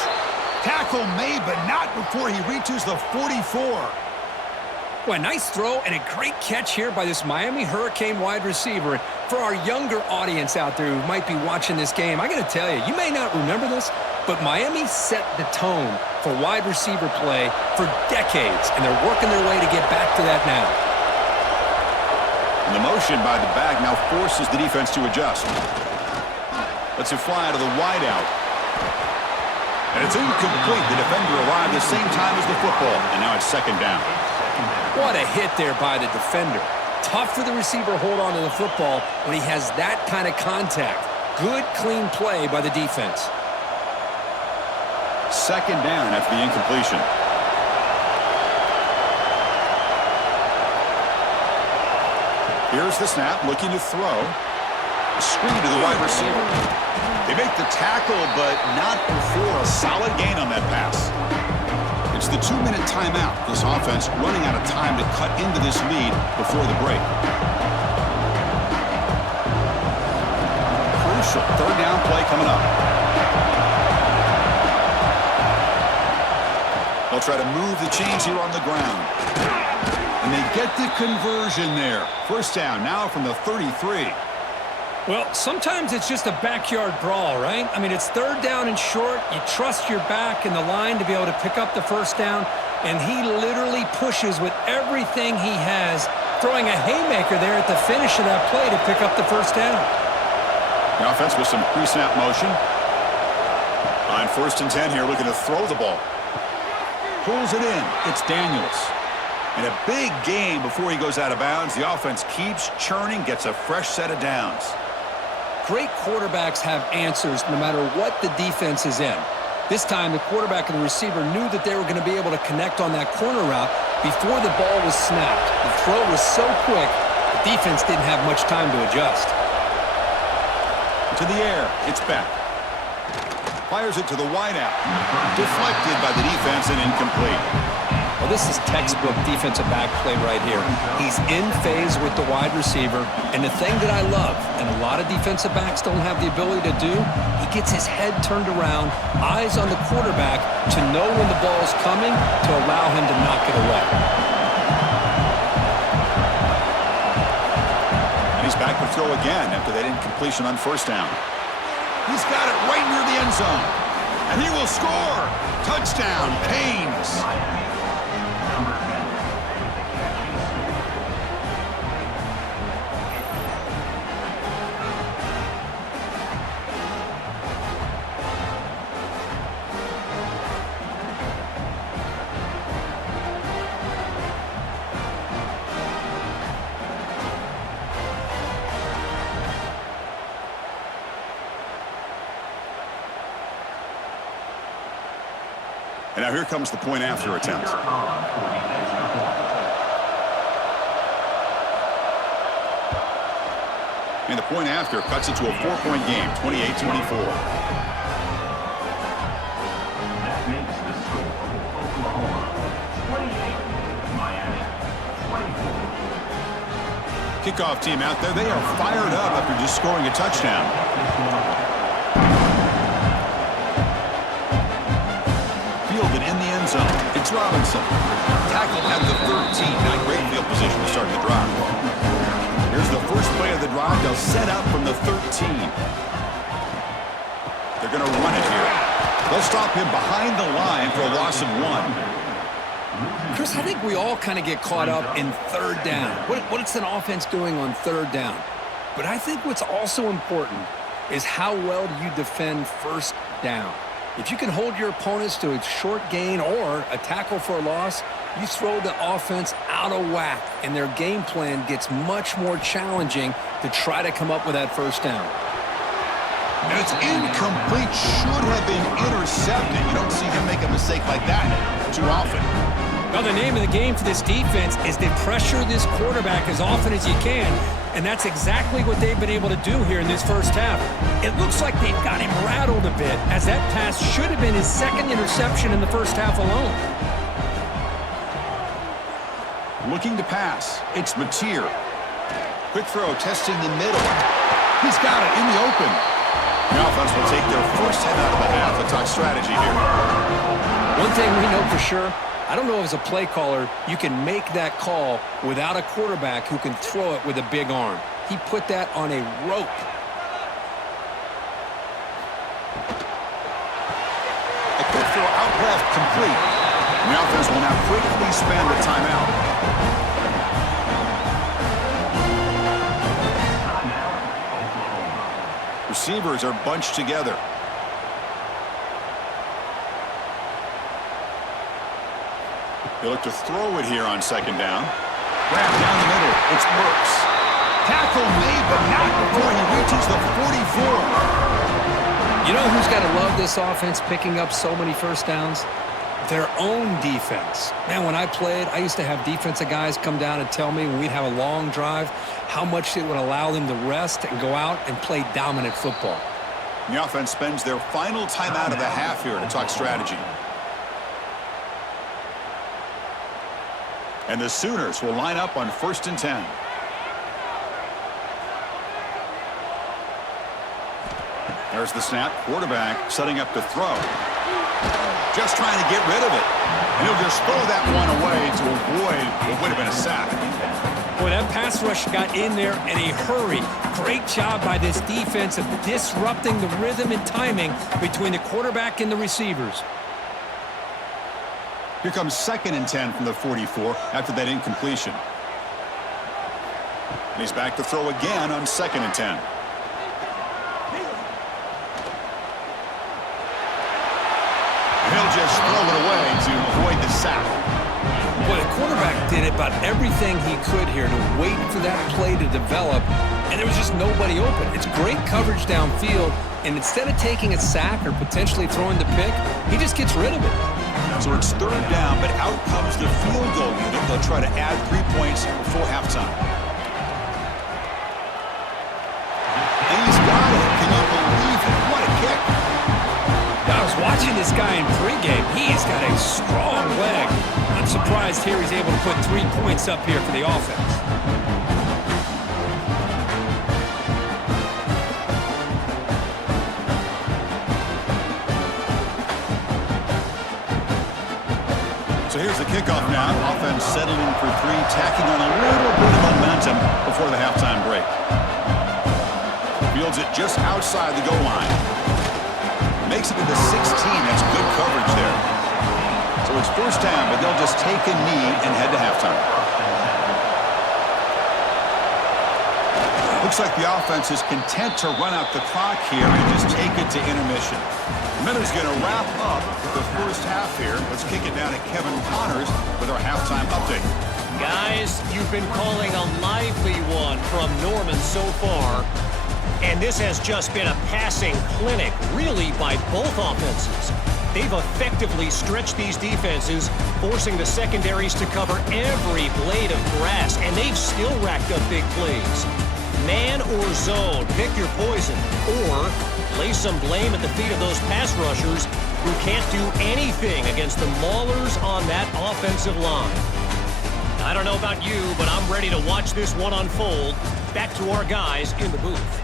Tackle made, but not before he reaches the 44. Well, a nice throw and a great catch here by this Miami Hurricane wide receiver. For our younger audience out there who might be watching this game, I got to tell you, you may not remember this, but Miami set the tone for wide receiver play for decades, and they're working their way to get back to that now. And the motion by the back now forces the defense to adjust. Lets it fly to the wideout. And it's incomplete. The defender arrived the same time as the football, and now it's 2nd down. What a hit there by the defender. Tough for the receiver to hold on to the football when he has that kind of contact. Good, clean play by the defense. 2nd down after the incompletion. Here's the snap, looking to throw. Screen to the wide receiver. They make the tackle, but not before a solid gain on that pass. It's the 2-minute timeout. This offense running out of time to cut into this lead before the break. Crucial 3rd down play coming up. They'll try to move the chains here on the ground. And they get the conversion there. 1st down now from the 33. Well, sometimes it's just a backyard brawl, right? I mean, it's 3rd down and short. You trust your back and the line to be able to pick up the 1st down, and he literally pushes with everything he has, throwing a haymaker there at the finish of that play to pick up the 1st down. The offense with some pre-snap motion. On 1st and 10 here, looking to throw the ball. Pulls it in. It's Daniels. And a big game before he goes out of bounds. The offense keeps churning, gets a fresh set of downs. Great quarterbacks have answers no matter what the defense is in. This time, the quarterback and the receiver knew that they were going to be able to connect on that corner route before the ball was snapped. The throw was so quick, the defense didn't have much time to adjust. To the air, it's back. Fires it to the wideout. Deflected by the defense and incomplete. Well, this is textbook defensive back play right here. He's in phase with the wide receiver, and the thing that I love, and a lot of defensive backs don't have the ability to do, he gets his head turned around, eyes on the quarterback to know when the ball's coming to allow him to knock it away. And he's back to throw again after that incompletion on first down. He's got it right near the end zone. And he will score. Touchdown, Canes. And now here comes the point after attempt. And the point after cuts it to a 4-point game, 28-24. That makes the score Oklahoma 28, Miami 24. Kickoff team out there, they are fired up after just scoring a touchdown. Fielded in the end zone. It's Robinson. Tackled at the 13. Not great field position to start the drive. Here's the first play of the drive. They'll set up from the 13. They're going to run it here. They'll stop him behind the line for a loss of 1. Chris, I think we all kind of get caught up in third down. What's an offense doing on third down? But I think what's also important is how well do you defend first down. If you can hold your opponents to a short gain or a tackle for a loss, you throw the offense out of whack, and their game plan gets much more challenging to try to come up with that first down. And it's incomplete. Should have been intercepted. You don't see him make a mistake like that too often. Well, the name of the game for this defense is to pressure this quarterback as often as you can, and that's exactly what they've been able to do here in this first half. It looks like they've got him rattled a bit, as that pass should have been his second interception in the first half alone. Looking to pass. It's Mateer. Quick throw, testing the middle. He's got it in the open. The offense will take their first head out of the half. Let's talk strategy here. One thing we know for sure, I don't know if as a play caller you can make that call without a quarterback who can throw it with a big arm. He put that on a rope. A quick throw out left, complete. And the offense will now quickly spend the timeout. Receivers are bunched together. They look to throw it here on second down. Grab down the middle. It's Burks. Tackle made, but not before he reaches the 44. You know who's got to love this offense picking up so many first downs? Their own defense. Man, when I played, I used to have defensive guys come down and tell me when we'd have a long drive how much it would allow them to rest and go out and play dominant football. The offense spends their final timeout of the half here to talk strategy. And the Sooners will line up on 1st and 10. There's the snap. Quarterback setting up to throw. Just trying to get rid of it. And he'll just throw that one away to avoid what would have been a sack. Boy, that pass rush got in there in a hurry. Great job by this defense of disrupting the rhythm and timing between the quarterback and the receivers. Here comes 2nd and 10 from the 44 after that incompletion. And he's back to throw again on 2nd and 10. And he'll just throw it away to avoid the sack. Well, the quarterback did about everything he could here to wait for that play to develop, and there was just nobody open. It's great coverage downfield, and instead of taking a sack or potentially throwing the pick, he just gets rid of it. So it's third down, but out comes the field goal unit. They'll try to add 3 points before halftime. And he's got it. Can you believe it? What a kick. I was watching this guy in pregame. He's got a strong leg. I'm surprised here he's able to put 3 points up here for the offense. So here's the kickoff now. Offense settling for 3, tacking on a little bit of momentum before the halftime break. Fields it just outside the goal line. Makes it to the 16. That's good coverage there. So it's first down, but they'll just take a knee and head to halftime. Looks like the offense is content to run out the clock here and just take it to intermission. Miller's going to wrap up the first half here. Let's kick it down to Kevin Connors with our halftime update. Guys, you've been calling a lively one from Norman so far. And this has just been a passing clinic, really, by both offenses. They've effectively stretched these defenses, forcing the secondaries to cover every blade of grass, and they've still racked up big plays. Man or zone, pick your poison, or lay some blame at the feet of those pass rushers who can't do anything against the maulers on that offensive line. I don't know about you, but I'm ready to watch this one unfold. Back to our guys in the booth.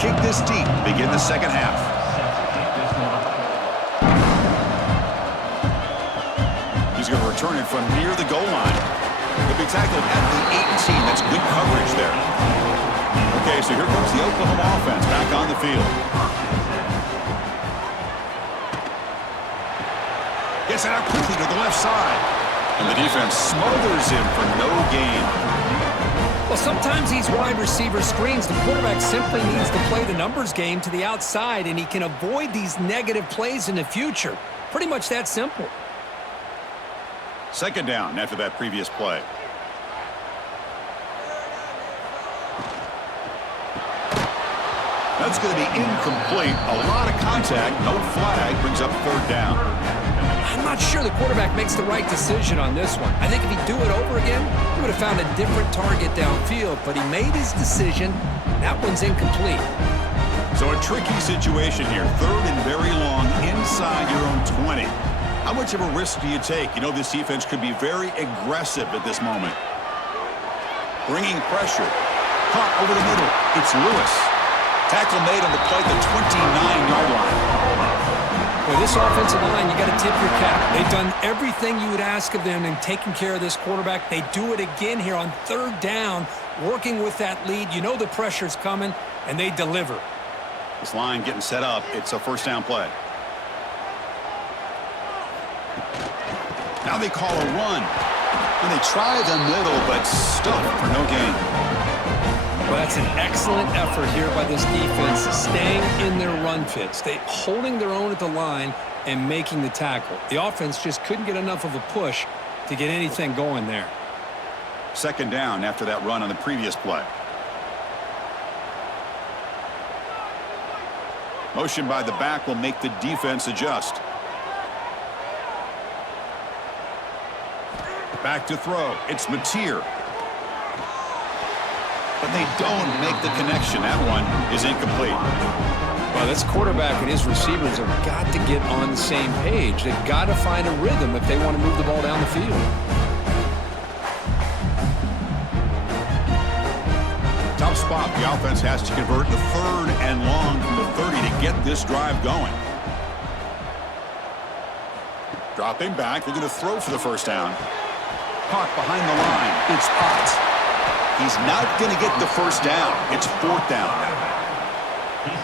Kick this deep to begin the second half. He's going to return it from near the goal line. He'll be tackled at the 18. That's good coverage there. Okay, so here comes the Oklahoma offense back on the field. Gets it out quickly to the left side. And the defense smothers him for no gain. Well, sometimes these wide receiver screens, the quarterback simply needs to play the numbers game to the outside, and he can avoid these negative plays in the future. Pretty much that simple. Second down after that previous play. That's going to be incomplete. A lot of contact. No flag. Brings up third down. I'm not sure the quarterback makes the right decision on this one. I think if he'd do it over again, he would have found a different target downfield, but he made his decision. That one's incomplete. So a tricky situation here. Third and very long inside your own 20. How much of a risk do you take? You know this defense could be very aggressive at this moment. Bringing pressure. Caught over the middle. It's Lewis. Tackle made on the play at the 29-yard line. Well, this offensive line, you got to tip your cap. They've done everything you would ask of them in taking care of this quarterback. They do it again here on third down, working with that lead. You know the pressure's coming, and they deliver. This line getting set up. It's a first down play. Now they call a run. And they try the middle, but stuffed for no gain. Well, that's an excellent effort here by this defense, staying in their run fits. They holding their own at the line and making the tackle. The offense just couldn't get enough of a push to get anything going there. Second down after that run on the previous play. Motion by the back will make the defense adjust. Back to throw. It's Mateer. But they don't make the connection. That one is incomplete. Well, this quarterback and his receivers have got to get on the same page. They've got to find a rhythm if they want to move the ball down the field. Tough spot. The offense has to convert the third and long from the 30 to get this drive going. Dropping back. They're going to throw for the first down. Caught behind the line. It's Potts. He's not going to get the first down. It's fourth down now.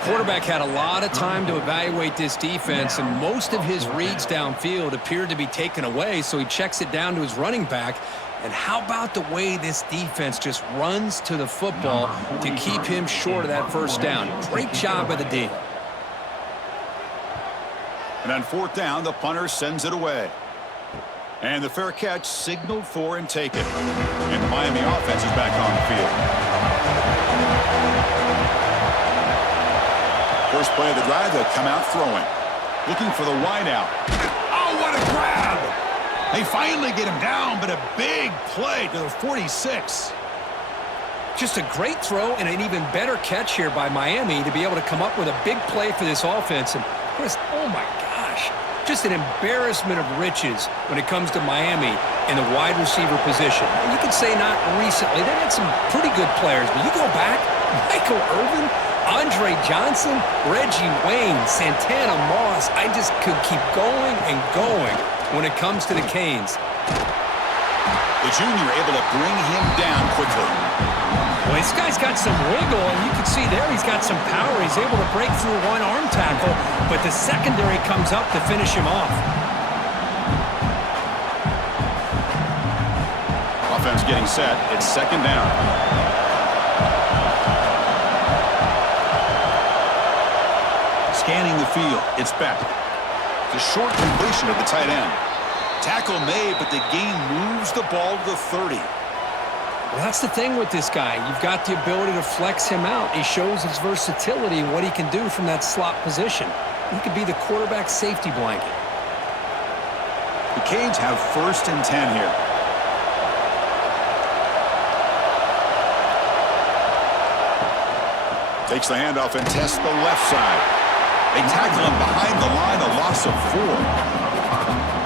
Quarterback had a lot of time to evaluate this defense, and most of his reads downfield appeared to be taken away, so he checks it down to his running back. And how about the way this defense just runs to the football to keep him short of that first down? Great job by the D. And on fourth down, the punter sends it away. And the fair catch signaled for and taken. And the Miami offense is back on the field. First play of the drive, they'll come out throwing. Looking for the wideout. Oh, what a grab! They finally get him down, but a big play to the 46. Just a great throw and an even better catch here by Miami to be able to come up with a big play for this offense. And Chris, oh my gosh, just an embarrassment of riches when it comes to Miami in the wide receiver position. And you could say not recently. They had some pretty good players, but you go back, Michael Irvin, Andre Johnson, Reggie Wayne, Santana Moss. I just could keep going and going when it comes to the Canes. The junior able to bring him down quickly. Well, this guy's got some wiggle, and you can see there he's got some power. He's able to break through one arm tackle, but the secondary comes up to finish him off. Offense getting set. It's second down. Scanning the field. It's back. The short completion of the tight end. Tackle made, but the gain moves the ball to the 30. Well, that's the thing with this guy. You've got the ability to flex him out. He shows his versatility and what he can do from that slot position. He could be the quarterback safety blanket. The Canes have first and 10 here. Takes the handoff and tests the left side. They tackle him behind the line, a loss of 4.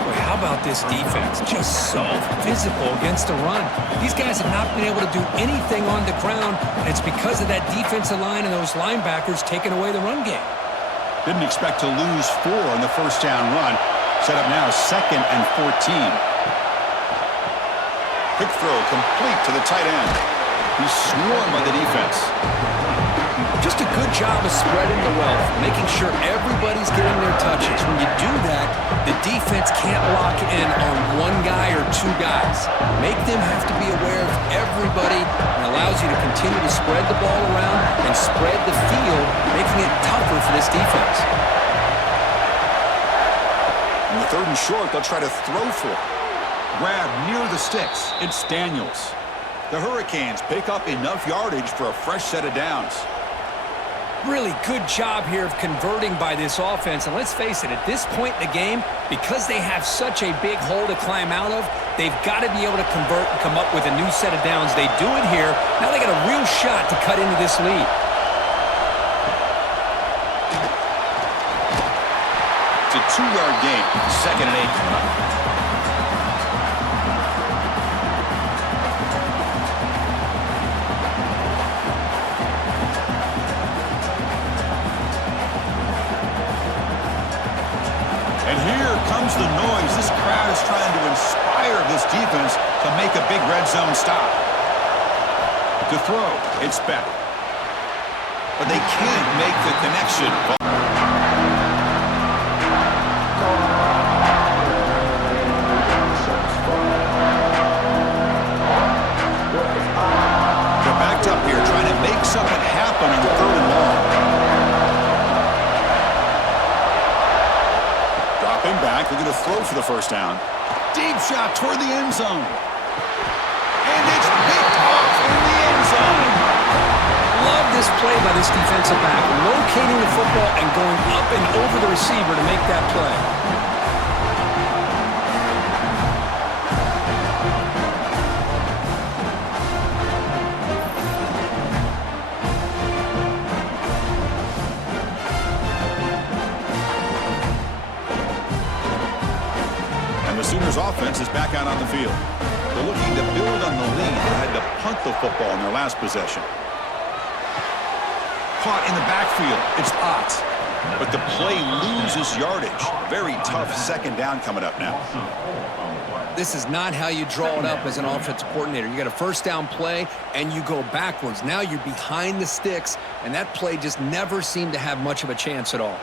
Boy, how about this defense? Just so physical against the run. These guys have not been able to do anything on the ground, and it's because of that defensive line and those linebackers taking away the run game. Didn't expect to lose 4 on the first down run. Set up now second and 14. Quick throw complete to the tight end. He's swarmed by the defense. Just a good job of spreading the wealth, making sure everybody's getting their touches. When you do that, the defense can't lock in on one guy or two guys. Make them have to be aware of everybody and allows you to continue to spread the ball around and spread the field, making it tougher for this defense. On the third and short, they'll try to throw for it. Grab near the sticks. It's Daniels. The Hurricanes pick up enough yardage for a fresh set of downs. Really good job here of converting by this offense. And let's face it, at this point in the game, because they have such a big hole to climb out of, they've got to be able to convert and come up with a new set of downs. They do it here. Now they got a real shot to cut into this lead. It's a 2-yard gain, second and 8. The noise. This crowd is trying to inspire this defense to make a big red zone stop. To throw, it's back. But they can't make the connection. They're backed up here trying to make something happen on the third and long. Back, looking to throw for the first down. Deep shot toward the end zone. And it's picked off in the end zone. Love this play by this defensive back, locating the football and going up and over the receiver to make that play. Sooners offense is back out on the field. They're looking to build on the lead. They had to punt the football in their last possession. Caught in the backfield. It's Potts. But the play loses yardage. Very tough second down coming up now. This is not how you draw it up as an offensive coordinator. You got a first down play, and you go backwards. Now you're behind the sticks, and that play just never seemed to have much of a chance at all.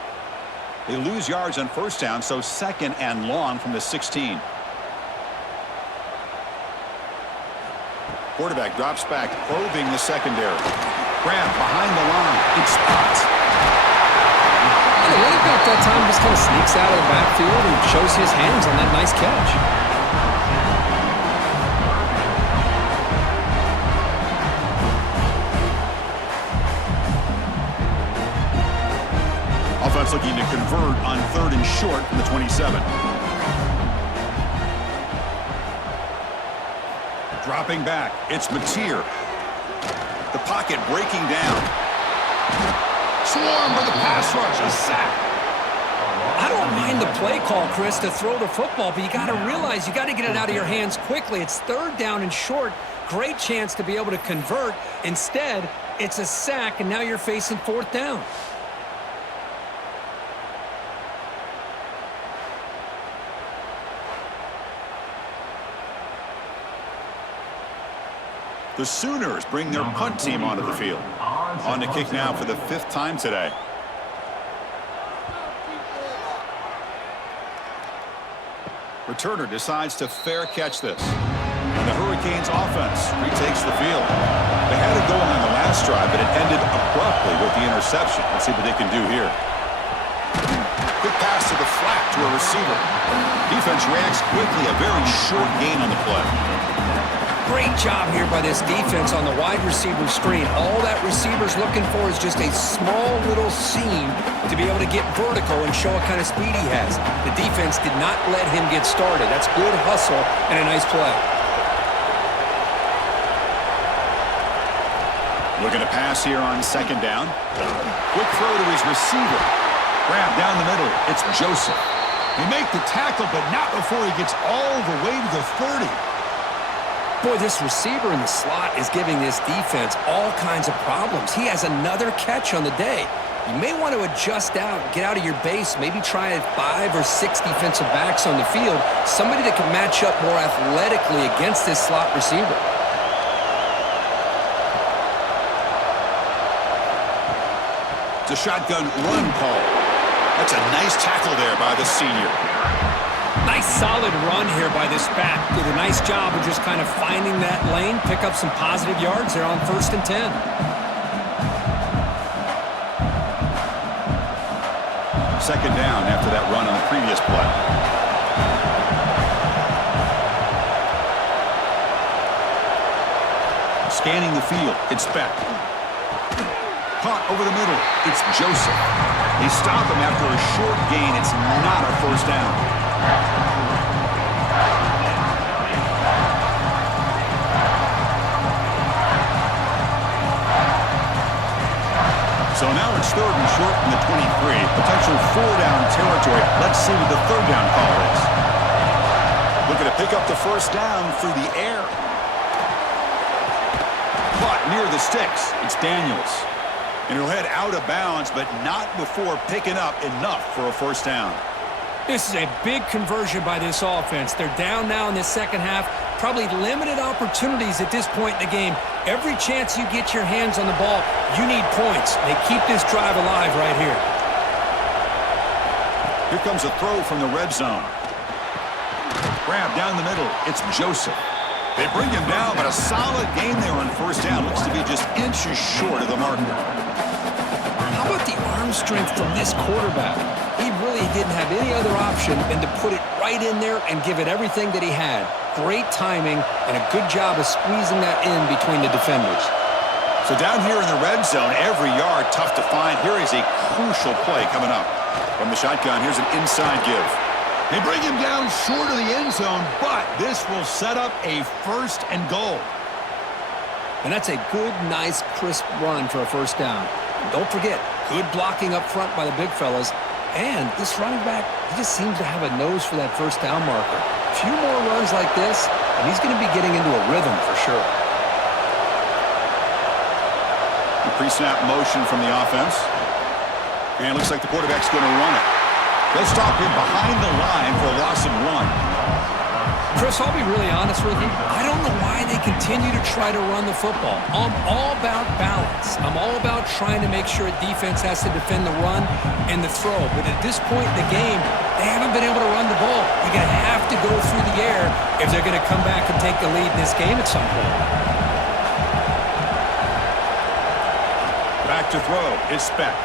They lose yards on first down, so second and long from the 16. Quarterback drops back, probing the secondary. Grab behind the line. It's spots. The running back that time just kind of sneaks out of the backfield and shows his hands on that nice catch. Offense looking to convert on 3rd and short from the 27. Dropping back, it's Mateer. The pocket breaking down. Swarm for the pass rush, a sack. I don't mind the play call, Chris, to throw the football, but you got to realize you got to get it out of your hands quickly. It's 3rd down and short. Great chance to be able to convert. Instead, it's a sack, and now you're facing 4th down. The Sooners bring their punt team onto the field. On to kick now for the 5th time today. Returner decides to fair catch this. And the Hurricanes offense retakes the field. They had it going on the last drive, but it ended abruptly with the interception. Let's see what they can do here. Quick pass to the flat to a receiver. Defense reacts quickly, a very short gain on the play. Great job here by this defense on the wide receiver screen. All that receiver's looking for is just a small little seam to be able to get vertical and show what kind of speed he has. The defense did not let him get started. That's good hustle and a nice play. Looking to pass here on 2nd down. Quick throw to his receiver. Grab down the middle. It's Joseph. They make the tackle, but not before he gets all the way to the 30. Boy, this receiver in the slot is giving this defense all kinds of problems. He has another catch on the day. You may want to adjust out, get out of your base, maybe try 5 or 6 defensive backs on the field, somebody that can match up more athletically against this slot receiver. It's a shotgun run call. That's a nice tackle there by the senior. Nice solid run here by this back. Did a nice job of just kind of finding that lane, pick up some positive yards there on 1st and 10. Second down after that run on the previous play. Scanning the field, it's Beck. Caught over the middle, it's Joseph. They stop him after a short gain. It's not a 1st down. So now it's 3rd and short from the 23. Potential 4-down territory. Let's see what the 3rd down call is. Looking to pick up the 1st down through the air. Caught near the sticks. It's Daniels. And he'll head out of bounds, but not before picking up enough for a 1st down. This is a big conversion by this offense. They're down now in the second half. Probably limited opportunities at this point in the game. Every chance you get your hands on the ball, you need points. They keep this drive alive right here. Here comes a throw from the red zone. Grab down the middle. It's Joseph. They bring him down, but a solid gain there on 1st down. Looks to be just inches short of the marker. How about the arm strength from this quarterback? He really didn't have any other option than to put it right in there and give it everything that he had. Great timing and a good job of squeezing that in between the defenders. So down here in the red zone, every yard tough to find. Here is a crucial play coming up. From the shotgun, here's an inside give. They bring him down short of the end zone, but this will set up a 1st and goal. And that's a good, nice, crisp run for a 1st down. Don't forget, good blocking up front by the big fellas. And this running back, he just seems to have a nose for that 1st down marker. A few more runs like this, and he's going to be getting into a rhythm for sure. The pre-snap motion from the offense. And it looks like the quarterback's going to run it. They'll stop him behind the line for a loss of 1. Chris, I'll be really honest with you. I don't know why they continue to try to run the football. I'm all about balance. I'm all about trying to make sure a defense has to defend the run and the throw. But at this point in the game, they haven't been able to run the ball. They're going to have to go through the air if they're going to come back and take the lead in this game at some point. Back to throw. It's Speck.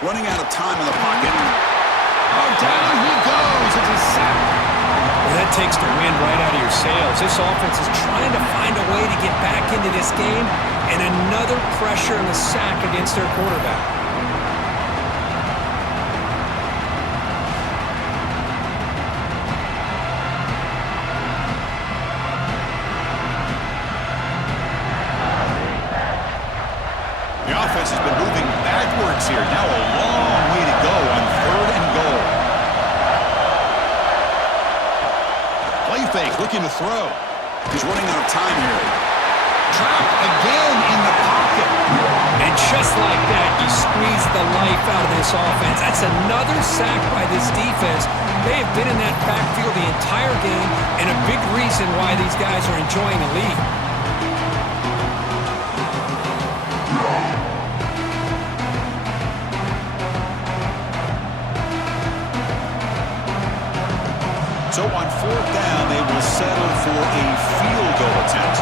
Running out of time in the pocket. Oh, down he goes. It's a sack. Well, that takes the wind right out of your sails. This offense is trying to find a way to get back into this game, and another pressure and a sack against their quarterback. The offense has been moving backwards here. Now a long way to go on 3rd and goal. Play fake, looking to throw. He's running out of time here. Trapped again in the pocket. And just like that, you squeeze the life out of this offense. That's another sack by this defense. They have been in that backfield the entire game, and a big reason why these guys are enjoying the lead. So on 4th down, they will settle for a field goal attempt.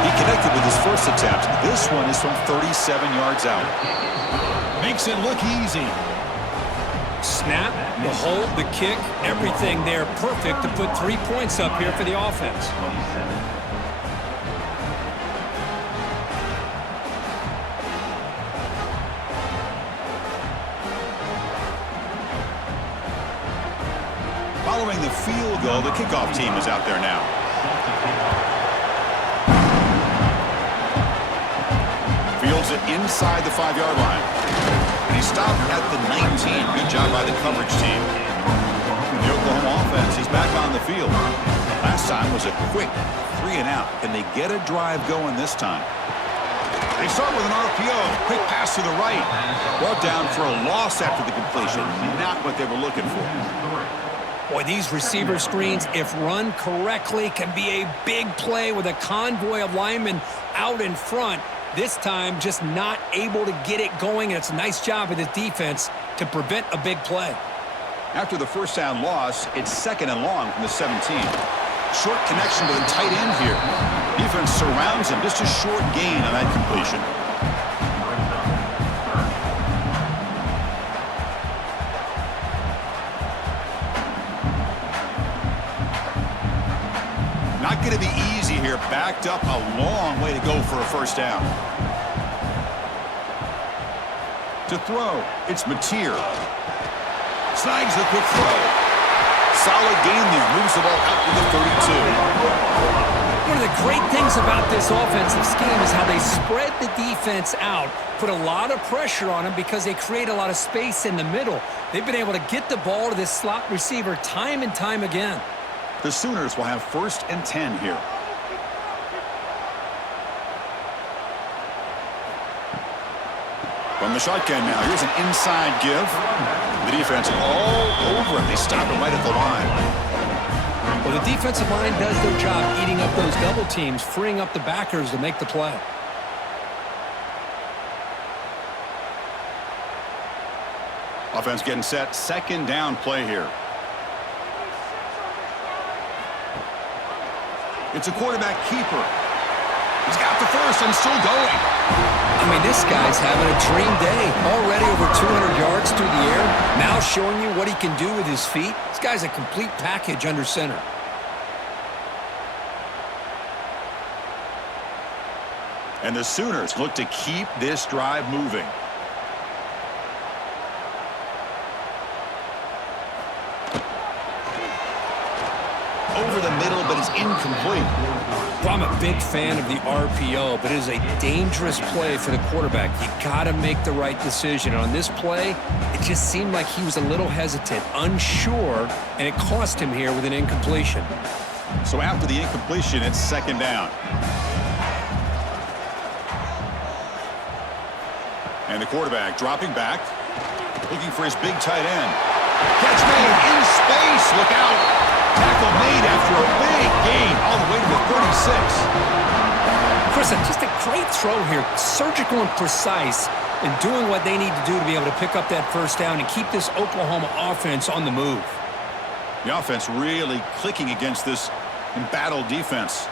He connected with his first attempt. This one is from 37 yards out. Makes it look easy. Snap, the hold, the kick, everything there perfect to put 3 points up here for the offense. Following the field goal, the kickoff team is out there now. Fields it inside the 5-yard line. And he stopped at the 19. Good job by the coverage team. The Oklahoma offense is back on the field. Last time was a quick 3 and out. Can they get a drive going this time? They start with an RPO. Quick pass to the right. Brought down for a loss after the completion. Not what they were looking for. Boy, these receiver screens, if run correctly, can be a big play with a convoy of linemen out in front. This time, just not able to get it going, and it's a nice job of the defense to prevent a big play. After the first down loss, it's 2nd and long from the 17. Short connection to the tight end here. Defense surrounds him. Just a short gain on that completion. Not going to be easy here. Backed up a long way to go for a first down. To throw, it's Mateer. Snags the quick throw. Solid gain there. Moves the ball out to the 32. One of the great things about this offensive scheme is how they spread the defense out, put a lot of pressure on them because they create a lot of space in the middle. They've been able to get the ball to this slot receiver time and time again. The Sooners will have 1st and 10 here. From the shotgun now, here's an inside give. The defense all over him. They stop him right at the line. Well, the defensive line does their job eating up those double teams, freeing up the backers to make the play. Offense getting set. 2nd down play here. It's a quarterback keeper. He's got the first and still going. I mean, this guy's having a dream day. Already over 200 yards through the air. Now showing you what he can do with his feet. This guy's a complete package under center. And the Sooners look to keep this drive moving. Over the middle, but it's incomplete. Well, I'm a big fan of the RPO, but it is a dangerous play for the quarterback. You got to make the right decision. On this play, it just seemed like he was a little hesitant, unsure, and it cost him here with an incompletion. So after the incompletion, it's 2nd down. And the quarterback dropping back. Looking for his big tight end. Catch made in space. Look out. Tackle made after a big gain all the way to the 36. Chris, just a great throw here. Surgical and precise in doing what they need to do to be able to pick up that first down and keep this Oklahoma offense on the move. The offense really clicking against this embattled defense.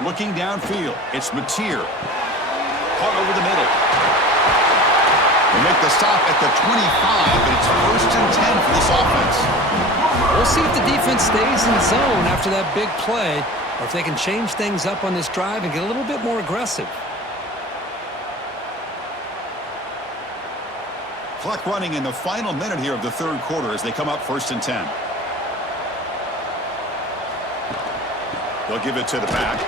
Looking downfield, it's Mateer. Caught over the middle. They make the stop at the 25, but it's 1st and 10 for this offense. We'll see if the defense stays in zone after that big play, or if they can change things up on this drive and get a little bit more aggressive. Clock running in the final minute here of the 3rd quarter as they come up 1st and 10. They'll give it to the back.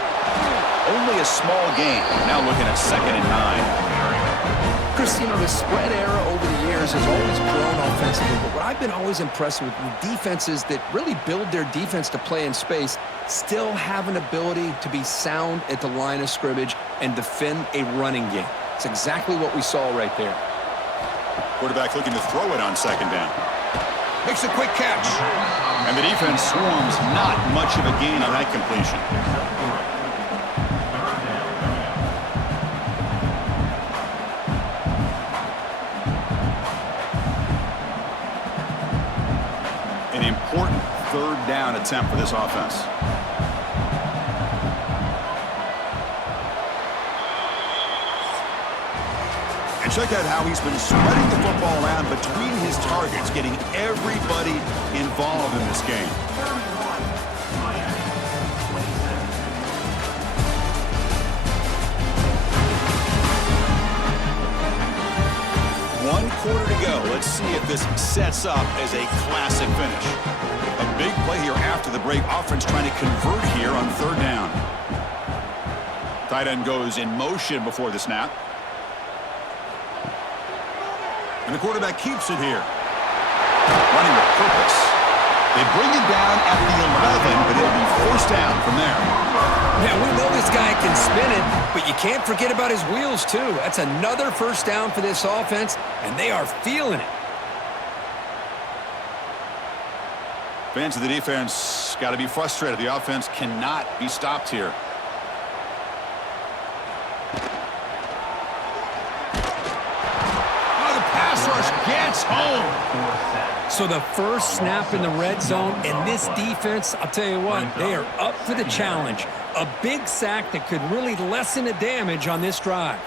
Only a small gain. Now looking at 2nd and 9. Chris, you know, the spread era over the years has always grown offensively, but what I've been always impressed with defenses that really build their defense to play in space still have an ability to be sound at the line of scrimmage and defend a running game. It's exactly what we saw right there. Quarterback looking to throw it on 2nd down. Makes a quick catch. And the defense swarms, not much of a gain on that completion. An important 3rd down attempt for this offense. And check out how he's been spreading the football around between his targets, getting everybody involved in this game. One quarter to go. Let's see if this sets up as a classic finish. A big play here after the break. Offense trying to convert here on 3rd down. Tight end goes in motion before the snap. And the quarterback keeps it here. Running with purpose. They bring it down at the 11, but it'll be 1st down from there. Yeah, we know this guy can spin it, but you can't forget about his wheels, too. That's another 1st down for this offense, and they are feeling it. Fans of the defense got to be frustrated. The offense cannot be stopped here. Gets home. So the first snap in the red zone, and this defense, I'll tell you what, they are up for the challenge. A big sack that could really lessen the damage on this drive.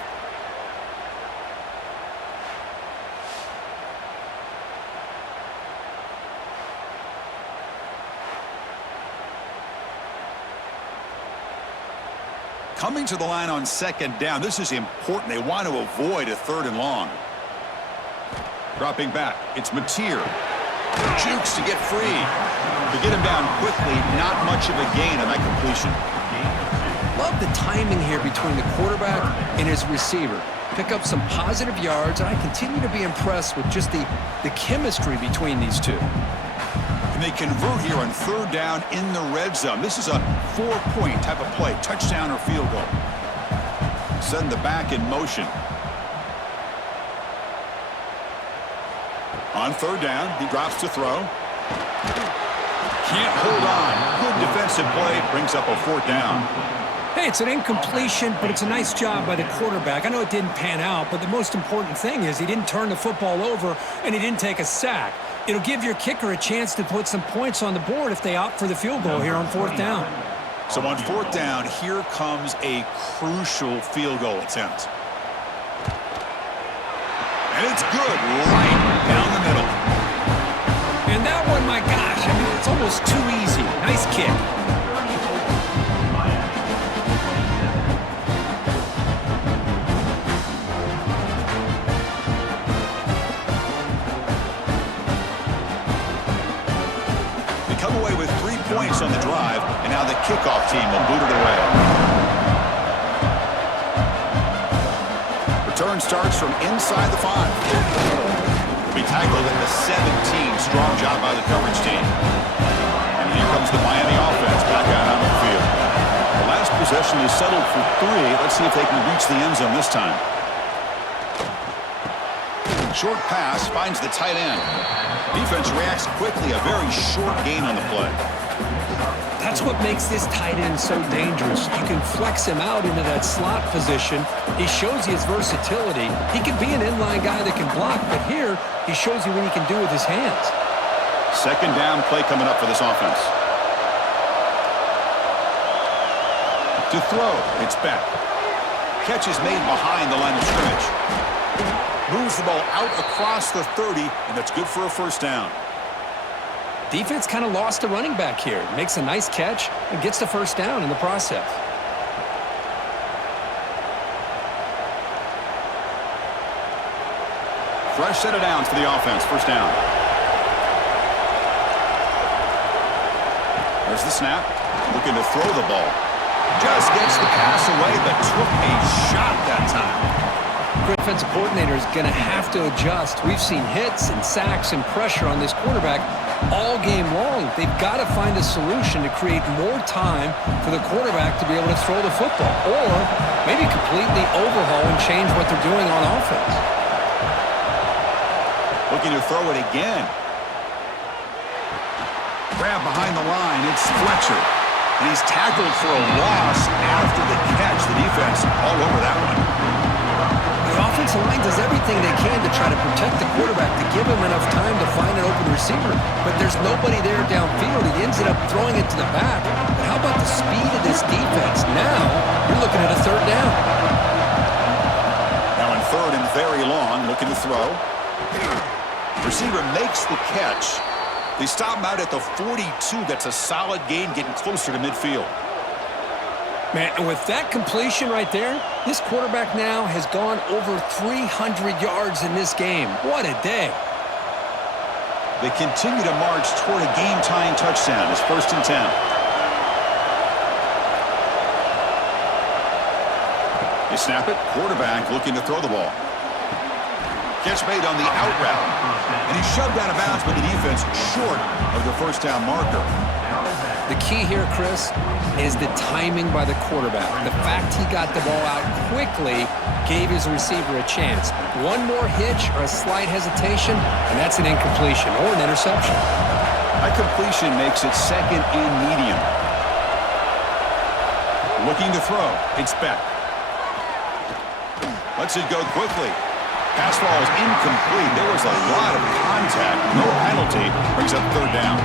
Coming to the line on 2nd down. This is important. They want to avoid a 3rd and long. Dropping back, it's Mateer. Jukes to get free. To get him down quickly, not much of a gain on that completion. Love the timing here between the quarterback and his receiver. Pick up some positive yards, and I continue to be impressed with just the chemistry between these two. And they convert here on 3rd down in the red zone. This is a 4-point type of play, touchdown or field goal. Send the back in motion. On 3rd down, he drops to throw. Can't hold on. Good defensive play, brings up a 4th down. Hey, it's an incompletion, but it's a nice job by the quarterback. I know it didn't pan out, but the most important thing is he didn't turn the football over and he didn't take a sack. It'll give your kicker a chance to put some points on the board if they opt for the field goal here on 4th down. So on 4th down, here comes a crucial field goal attempt. And it's good, right down the middle. And that one, my gosh, I mean, it's almost too easy. Nice kick. They come away with 3 points on the drive, and now the kickoff team will boot it away. Return starts from inside the 5. Will be tackled at the 17. Strong job by the coverage team. And here comes the Miami offense back out on the field. The last possession and they settled for 3. Let's see if they can reach the end zone this time. Short pass finds the tight end. Defense reacts quickly. A very short gain on the play. That's what makes this tight end so dangerous. You can flex him out into that slot position. He shows you his versatility. He can be an inline guy that can block, but here he shows you what he can do with his hands. Second down play coming up for this offense. To throw, it's Beck. Catch is made behind the line of scrimmage. Moves the ball out across the 30, and that's good for a first down. Defense kind of lost a running back here. Makes a nice catch and gets the first down in the process. Fresh set of downs for the offense. First down. There's the snap. Looking to throw the ball. Just gets the pass away, but took a shot that time. Defensive coordinator is going to have to adjust. We've seen hits and sacks and pressure on this quarterback all game long. They've got to find a solution to create more time for the quarterback to be able to throw the football, or maybe completely overhaul and change what they're doing on offense. Looking to throw it again. Grab behind the line. It's Fletcher. And he's tackled for a loss after the catch. The defense all over that one. The offensive line does everything they can to try to protect the quarterback, to give him enough time to find an open receiver, but there's nobody there downfield. He ends up throwing it to the back. But how about the speed of this defense? Now you're looking at a third down. Now in third and very long, looking to throw. Receiver makes the catch. They stop him out at the 42. That's a solid gain, getting closer to midfield. Man, and with that completion right there, this quarterback now has gone over 300 yards in this game. What a day. They continue to march toward a game-tying touchdown. It's 1st and 10. They snap it. Quarterback looking to throw the ball. Catch made on the out route. And he's shoved out of bounds by the defense short of the first down marker. The key here, Chris, is the timing by the quarterback. The fact he got the ball out quickly gave his receiver a chance. One more hitch or a slight hesitation, and that's an incompletion or an interception. A completion makes it second and medium. Looking to throw. It's Beck. Lets it go quickly. Pass ball is incomplete. There was a lot of contact. No penalty. Brings up third down.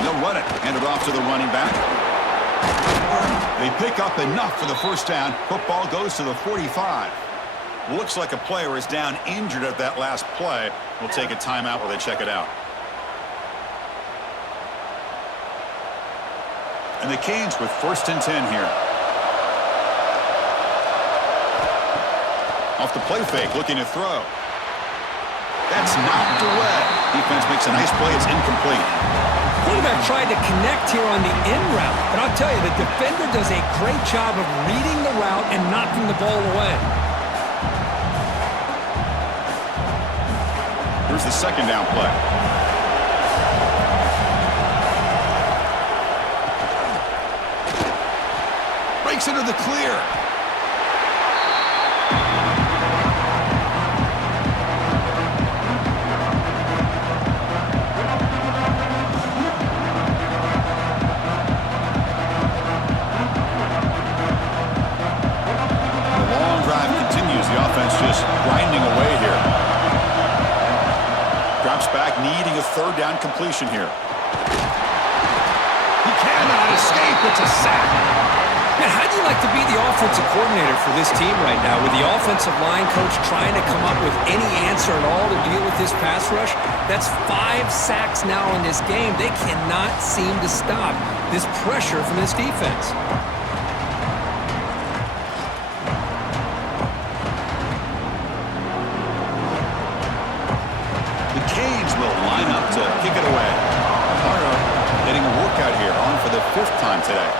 They'll run it. Hand it off to the running back. They pick up enough for the first down. Football goes to the 45. Looks like a player is down injured at that last play. We'll take a timeout while they check it out. And the Canes with 1st and 10 here. Off the play fake, looking to throw. That's knocked away. Defense makes a nice play. It's incomplete. Quarterback tried to connect here on the in route, but I'll tell you, the defender does a great job of reading the route and knocking the ball away. Here's the second down play. Breaks into the clear. Grinding away here. Drops back, needing a third down completion here. He cannot escape. It's a sack. Man, how do you like to be the offensive coordinator for this team right now, with the offensive line coach trying to come up with any answer at all to deal with this pass rush? That's 5 sacks now in this game. They cannot seem to stop this pressure from this defense. Kick it away. Getting a workout here on for the the 5th time today.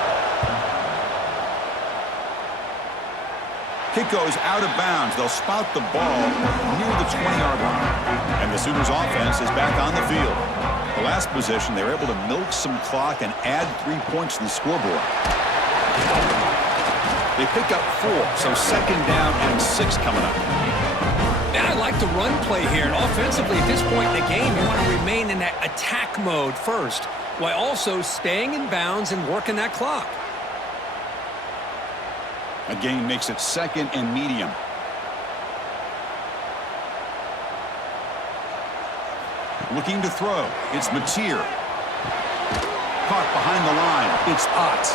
Kick goes out of bounds. They'll spot the ball near the 20-yard line. And the Sooners offense is back on the field. The last possession, they were able to milk some clock and add 3 points to the scoreboard. They pick up 4, so 2nd down and 6 coming up. Man, I like the run play here. And offensively, at this point in the game, you want to remain in that attack mode first, while also staying in bounds and working that clock. A gain makes it 2nd and medium. Looking to throw. It's Mateer. Caught behind the line. It's Ott.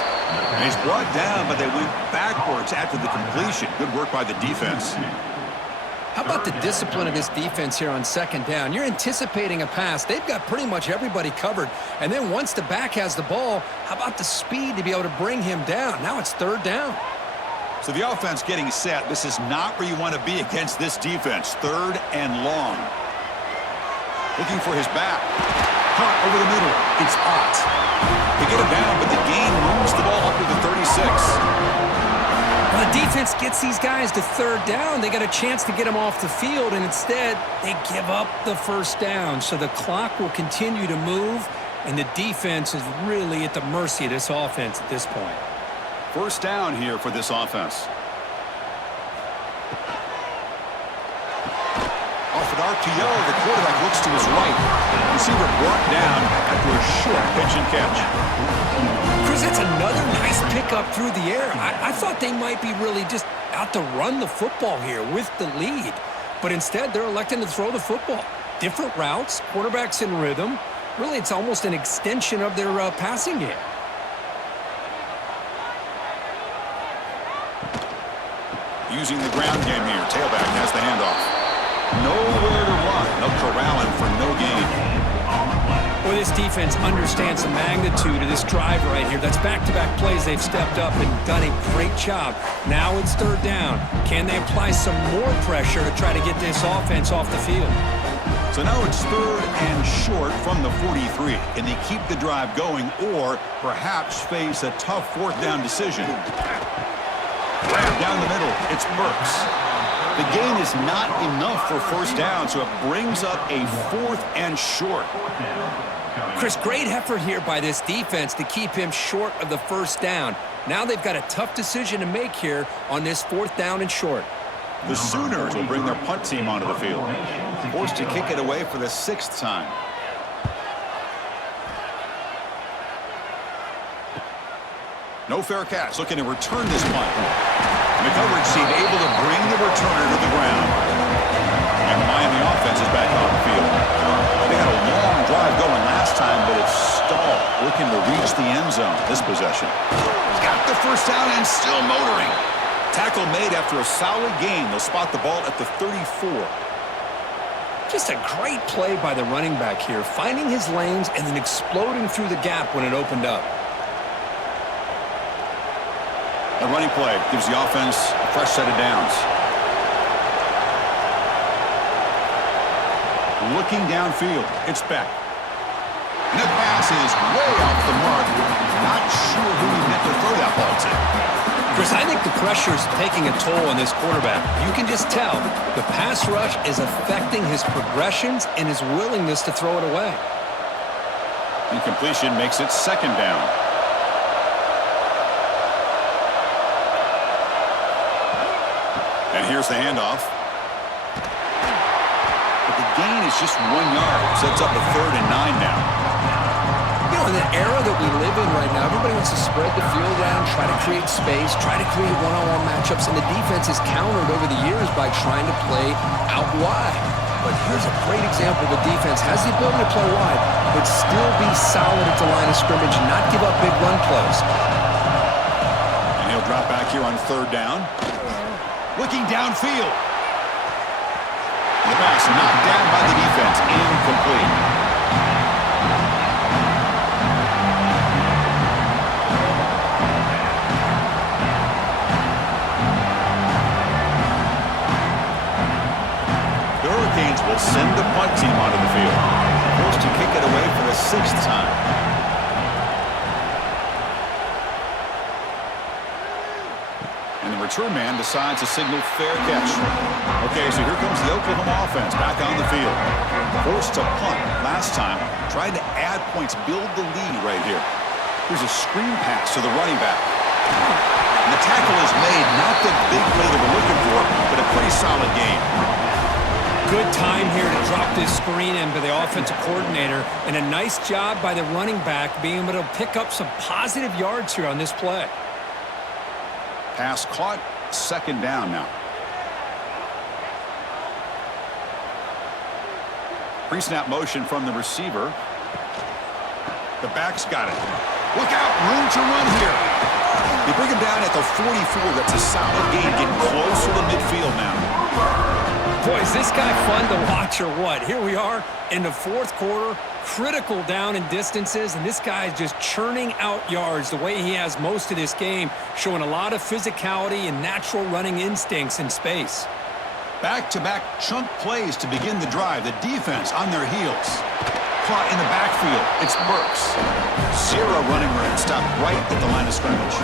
And he's brought down, but they went backwards after the completion. Good work by the defense. How about the discipline of this defense here on 2nd down? You're anticipating a pass. They've got pretty much everybody covered. And then once the back has the ball, how about the speed to be able to bring him down? Now it's 3rd down. So the offense getting set. This is not where you want to be against this defense. 3rd and long. Looking for his back. Caught over the middle. It's Ott. They get him down, but the gain moves the ball up to the 36. Well, the defense gets these guys to 3rd down. They got a chance to get them off the field, and instead they give up the 1st down. So the clock will continue to move, and the defense is really at the mercy of this offense at this point. 1st down here for this offense. Off an RPO, the quarterback looks to his right. Receiver brought down after a short pitch and catch. Chris, that's another nice pickup through the air. I thought they might be really just out to run the football here with the lead. But instead, they're electing to throw the football. Different routes, quarterbacks in rhythm. Really, it's almost an extension of their passing game. Using the ground game here. Tailback has the handoff. Nowhere to run. They'll corral him for no gain. Well, this defense understands the magnitude of this drive right here. That's back-to-back plays. They've stepped up and done a great job. Now it's 3rd down. Can they apply some more pressure to try to get this offense off the field? So now it's 3rd and short from the 43. Can they keep the drive going or perhaps face a tough 4th down decision? Down the middle, it's Burks. The gain is not enough for 1st down, so it brings up a 4th and short. Chris, great effort here by this defense to keep him short of the 1st down. Now they've got a tough decision to make here on this 4th down and short. The Sooners will bring their punt team onto the field. Forced to kick it away for the 6th time. No fair catch. Looking to return this punt. And the coverage team able to bring the returner to the ground. And the Miami offense is back on the field. They had a long drive going last time, but it's stalled. Looking to reach the end zone this possession. He's got the 1st down and still motoring. Tackle made after a solid gain. They'll spot the ball at the 34. Just a great play by the running back here, finding his lanes and then exploding through the gap when it opened up. The running play gives the offense a fresh set of downs. Looking downfield, it's Beck. And the pass is way off the mark. Not sure who he meant to throw that ball to. Chris, I think the pressure is taking a toll on this quarterback. You can just tell the pass rush is affecting his progressions and his willingness to throw it away. Incompletion makes it 2nd down. And here's the handoff. But the gain is just 1 yard. Sets up a 3rd and 9 now. You know, in the era that we live in right now, everybody wants to spread the field around, try to create space, try to create one-on-one matchups, and the defense is countered over the years by trying to play out wide. But here's a great example. The defense has the ability to play wide, but still be solid at the line of scrimmage and not give up big run plays. And he'll drop back here on 3rd down. Looking downfield. The pass knocked down by the defense. Incomplete. The Hurricanes will send the punt team onto the field. Forced to kick it away for the 6th time. return man decides to signal fair catch. Okay, so here comes the Oklahoma offense back on the field. Forced to punt last time, trying to add points, build the lead right here. Here's a screen pass to the running back. And the tackle is made, not the big play that we're looking for, but a pretty solid game. Good time here to drop this screen in by the offensive coordinator, and a nice job by the running back being able to pick up some positive yards here on this play. Pass caught, second down now. Pre-snap motion from the receiver. The back's got it. Look out, room to run here. They bring him down at the 44. That's a solid gain, getting closer to midfield now. Boy, is this guy fun to watch or what? Here we are in the fourth quarter, critical down in distances, and this guy is just churning out yards the way he has most of this game, showing a lot of physicality and natural running instincts in space. Back-to-back chunk plays to begin the drive. The defense on their heels. Caught in the backfield. It's Burks. Zero running room. Stopped right at the line of scrimmage.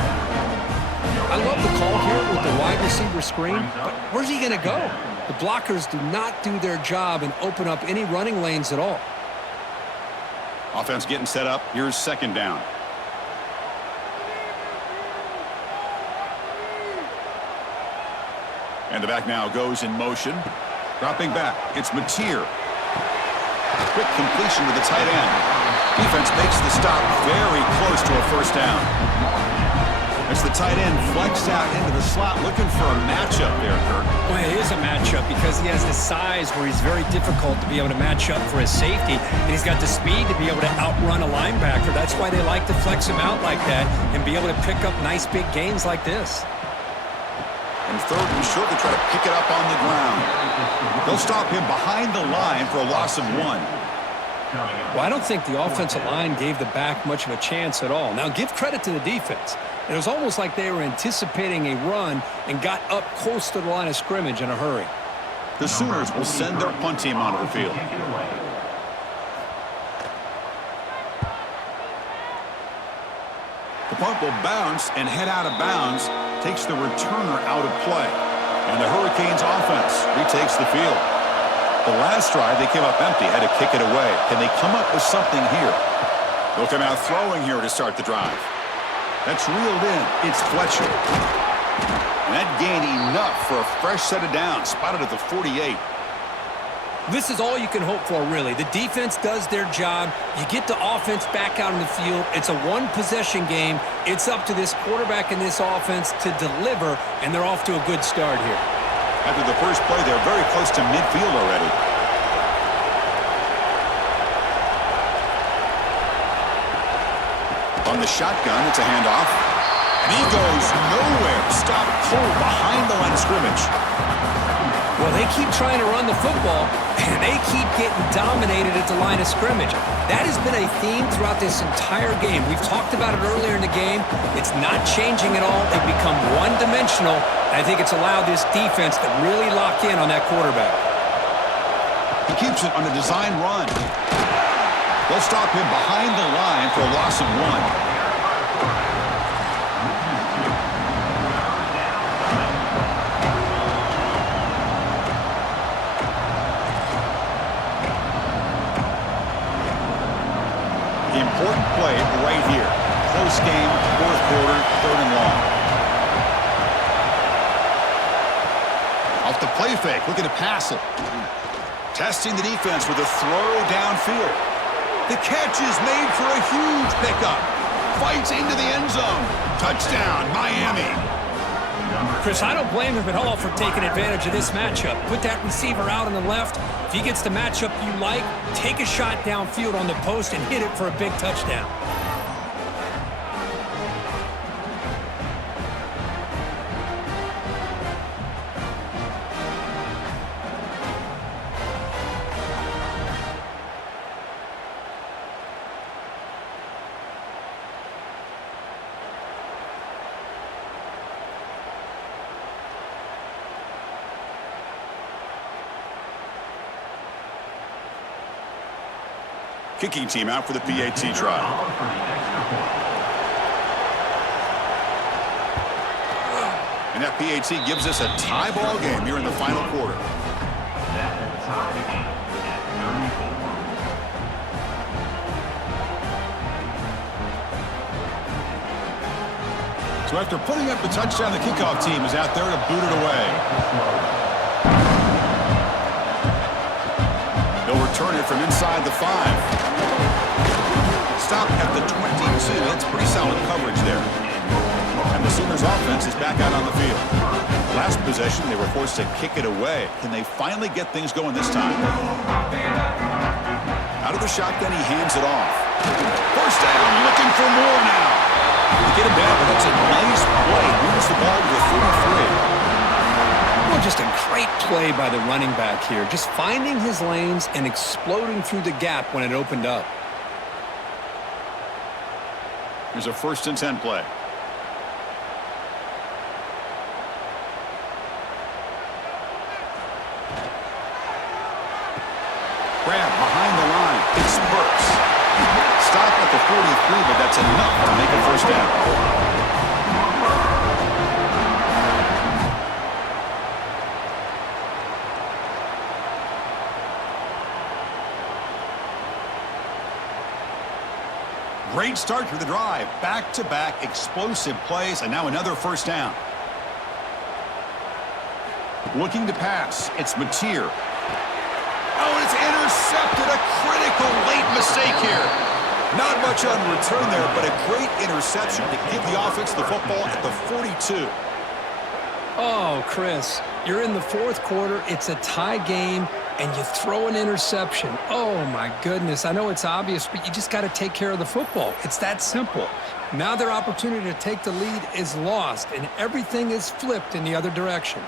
I love the call here with the wide receiver screen, but where's he going to go? The blockers do not do their job and open up any running lanes at all. Offense getting set up. Here's second down. And the back now goes in motion. Dropping back. It's Mateer. Quick completion to the tight end. Defense makes the stop very close to a first down. As the tight end flexed out into the slot, looking for a matchup there, Kurt. Well, it is a matchup because he has the size where he's very difficult to be able to match up for his safety, and he's got the speed to be able to outrun a linebacker. That's why they like to flex him out like that and be able to pick up nice big gains like this. And third and short, they try to pick it up on the ground. They'll stop him behind the line for a loss of 1. Well, I don't think the offensive line gave the back much of a chance at all. Now, give credit to the defense. It was almost like they were anticipating a run and got up close to the line of scrimmage in a hurry. The Sooners will send their punt team onto the field. The punt will bounce and head out of bounds, takes the returner out of play. And the Hurricanes offense retakes the field. The last drive, they came up empty, had to kick it away. Can they come up with something here? They'll come out throwing here to start the drive. That's reeled in. It's Fletcher. And that gained enough for a fresh set of downs, spotted at the 48. This is all you can hope for, really. The defense does their job. You get the offense back out in the field. It's a one-possession game. It's up to this quarterback and this offense to deliver, and they're off to a good start here. After the first play, they're very close to midfield already. On the shotgun, it's a handoff. And he goes nowhere. Stopped cold behind the line of scrimmage. Well, they keep trying to run the football, and they keep getting dominated at the line of scrimmage. That has been a theme throughout this entire game. We've talked about it earlier in the game. It's not changing at all. They've become one-dimensional. I think it's allowed this defense to really lock in on that quarterback. He keeps it on a design run. They'll stop him behind the line for a loss of 1. Important play right here. Close game, fourth quarter, third and long. Off the play fake, looking to pass it. Testing the defense with a throw downfield. The catch is made for a huge pickup. Fights into the end zone. Touchdown, Miami. Chris, I don't blame him at all for taking advantage of this matchup. Put that receiver out on the left. If he gets the matchup you like, take a shot downfield on the post and hit it for a big touchdown. Kicking team out for the PAT try. And that PAT gives us a tie ball game here in the final quarter. That will tie the game at 34. So after putting up the touchdown, the kickoff team is out there to boot it away. They'll return it from inside the 5. Stop at the 22. That's pretty solid coverage there. And the Sooners offense is back out on the field. Last possession, they were forced to kick it away. Can they finally get things going this time? Out of the shotgun, he hands it off. First down, looking for more now. They get him down, but that's a nice play. Moves the ball to the 43. Well, just a great play by the running back here. Just finding his lanes and exploding through the gap when it opened up. Here's a 1st and 10 play. Grab behind the line. It spurts. Stop at the 43, but that's enough to make a 1st down. Great start to the drive. Back-to-back explosive plays, and now another 1st down. Looking to pass. It's Mateer. Oh, and it's intercepted. A critical late mistake here. Not much on return there, but a great interception to give the offense the football at the 42. Oh, Chris, you're in the 4th quarter. It's a tie game, and you throw an interception. Oh, my goodness. I know it's obvious, but you just got to take care of the football. It's that simple. Now their opportunity to take the lead is lost, and everything is flipped in the other direction.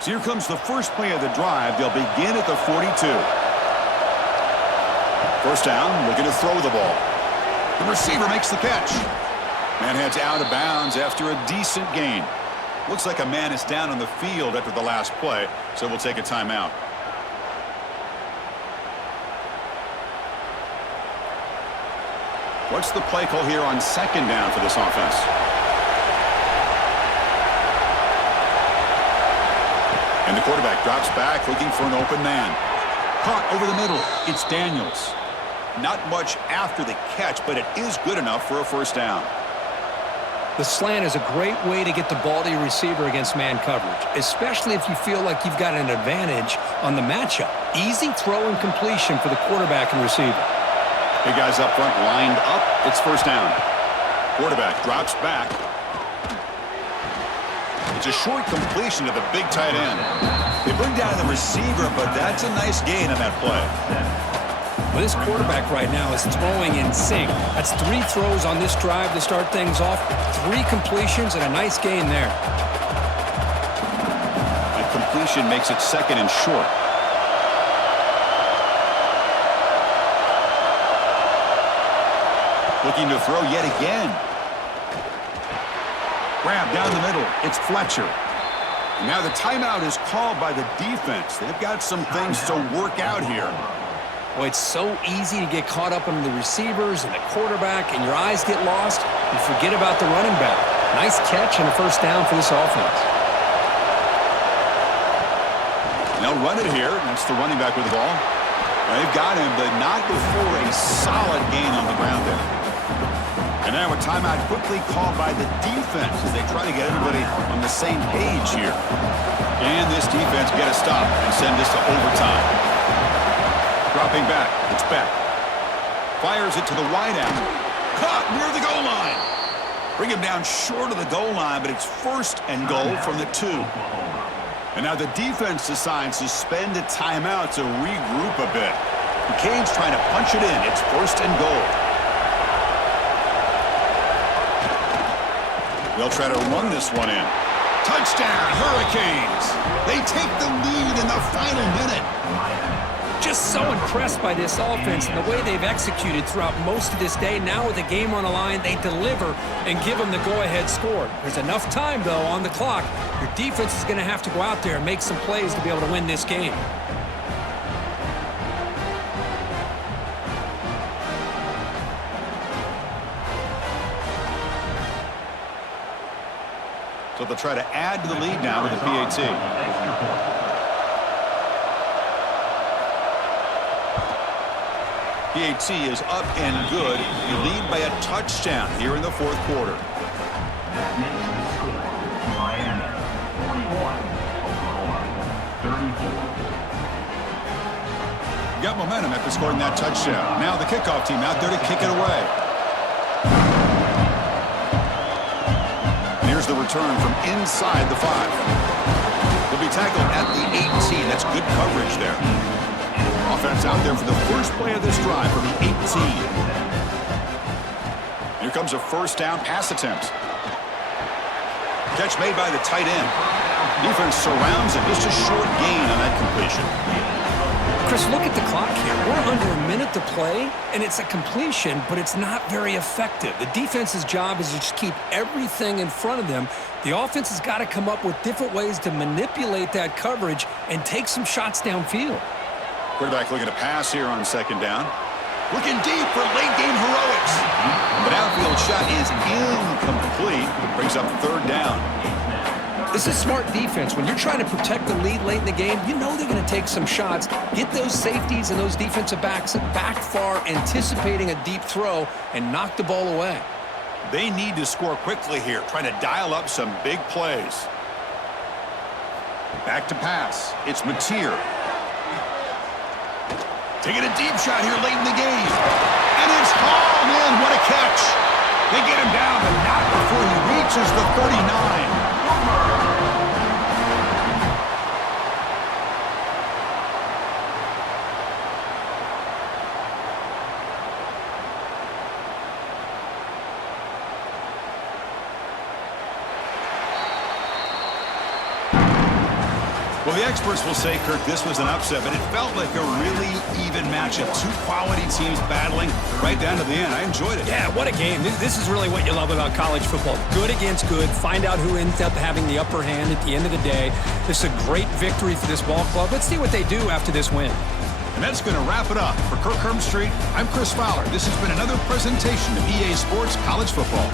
So here comes the first play of the drive. They'll begin at the 42. 1st down, looking to throw the ball. The receiver makes the catch. Man heads out of bounds after a decent gain. Looks like a man is down on the field after the last play, so we'll take a timeout. What's the play call here on 2nd down for this offense? And the quarterback drops back, looking for an open man. Caught over the middle. It's Daniels. Not much after the catch, but it is good enough for a 1st down. The slant is a great way to get the ball to your receiver against man coverage, especially if you feel like you've got an advantage on the matchup. Easy throw and completion for the quarterback and receiver. Big guys up front lined up. It's 1st down. Quarterback drops back. It's a short completion to the big tight end. They bring down the receiver, but that's a nice gain on that play. Well, this quarterback right now is throwing in sync. That's 3 throws on this drive to start things off. 3 completions and a nice gain there. That completion makes it 2nd and short. Looking to throw yet again. Grab down the middle. It's Fletcher. And now the timeout is called by the defense. They've got some things to work out here. Well, it's so easy to get caught up in the receivers and the quarterback, and your eyes get lost. You forget about the running back. Nice catch and a 1st down for this offense. They'll run it here. That's the running back with the ball. They've got him, but not before a solid gain on the ground there. And now a timeout quickly called by the defense as they try to get everybody on the same page here. Can this defense get a stop and send this to overtime? Dropping back, it's Beck. Fires it to the wideout. Caught near the goal line. Bring him down short of the goal line, but it's 1st and goal from the 2. And now the defense decides to spend a timeout to regroup a bit. The Canes trying to punch it in. It's 1st and goal. They'll try to run this one in. Touchdown, Hurricanes! They take the lead in the final minute. Just so impressed by this offense and the way they've executed throughout most of this day. Now with the game on the line, they deliver and give them the go-ahead score. There's enough time, though, on the clock. Your defense is going to have to go out there and make some plays to be able to win this game. So they'll try to add to the lead now with the PAT. PAT is up and good. You lead by a touchdown here in the fourth quarter. That makes the score Miami 41, Oklahoma 34. Got momentum after scoring that touchdown. Now the kickoff team out there to kick it away. And here's the return from inside the 5. He'll be tackled at the 18. That's good coverage there. Offense out there for the first play of this drive from the 18. Here comes a first down pass attempt. Catch made by the tight end. Defense surrounds it. Just a short gain on that completion. Chris, look at the clock here. We're under a minute to play, and it's a completion, but it's not very effective. The defense's job is to just keep everything in front of them. The offense has got to come up with different ways to manipulate that coverage and take some shots downfield. Quarterback looking to pass here on second down. Looking deep for late-game heroics. The downfield shot is incomplete. Brings up third down. This is smart defense. When you're trying to protect the lead late in the game, you know they're going to take some shots, get those safeties and those defensive backs back far, anticipating a deep throw, and knock the ball away. They need to score quickly here, trying to dial up some big plays. Back to pass. It's Mateer. Taking a deep shot here late in the game. And it's hauled in. What a catch. They get him down, but not before he reaches the 39. Well, the experts will say, Kirk, this was an upset, but it felt like a really even matchup. Two quality teams battling right down to the end. I enjoyed it. Yeah, what a game. This is really what you love about college football. Good against good. Find out who ends up having the upper hand at the end of the day. This is a great victory for this ball club. Let's see what they do after this win. And that's going to wrap it up. For Kirk Street, I'm Chris Fowler. This has been another presentation of EA Sports College Football.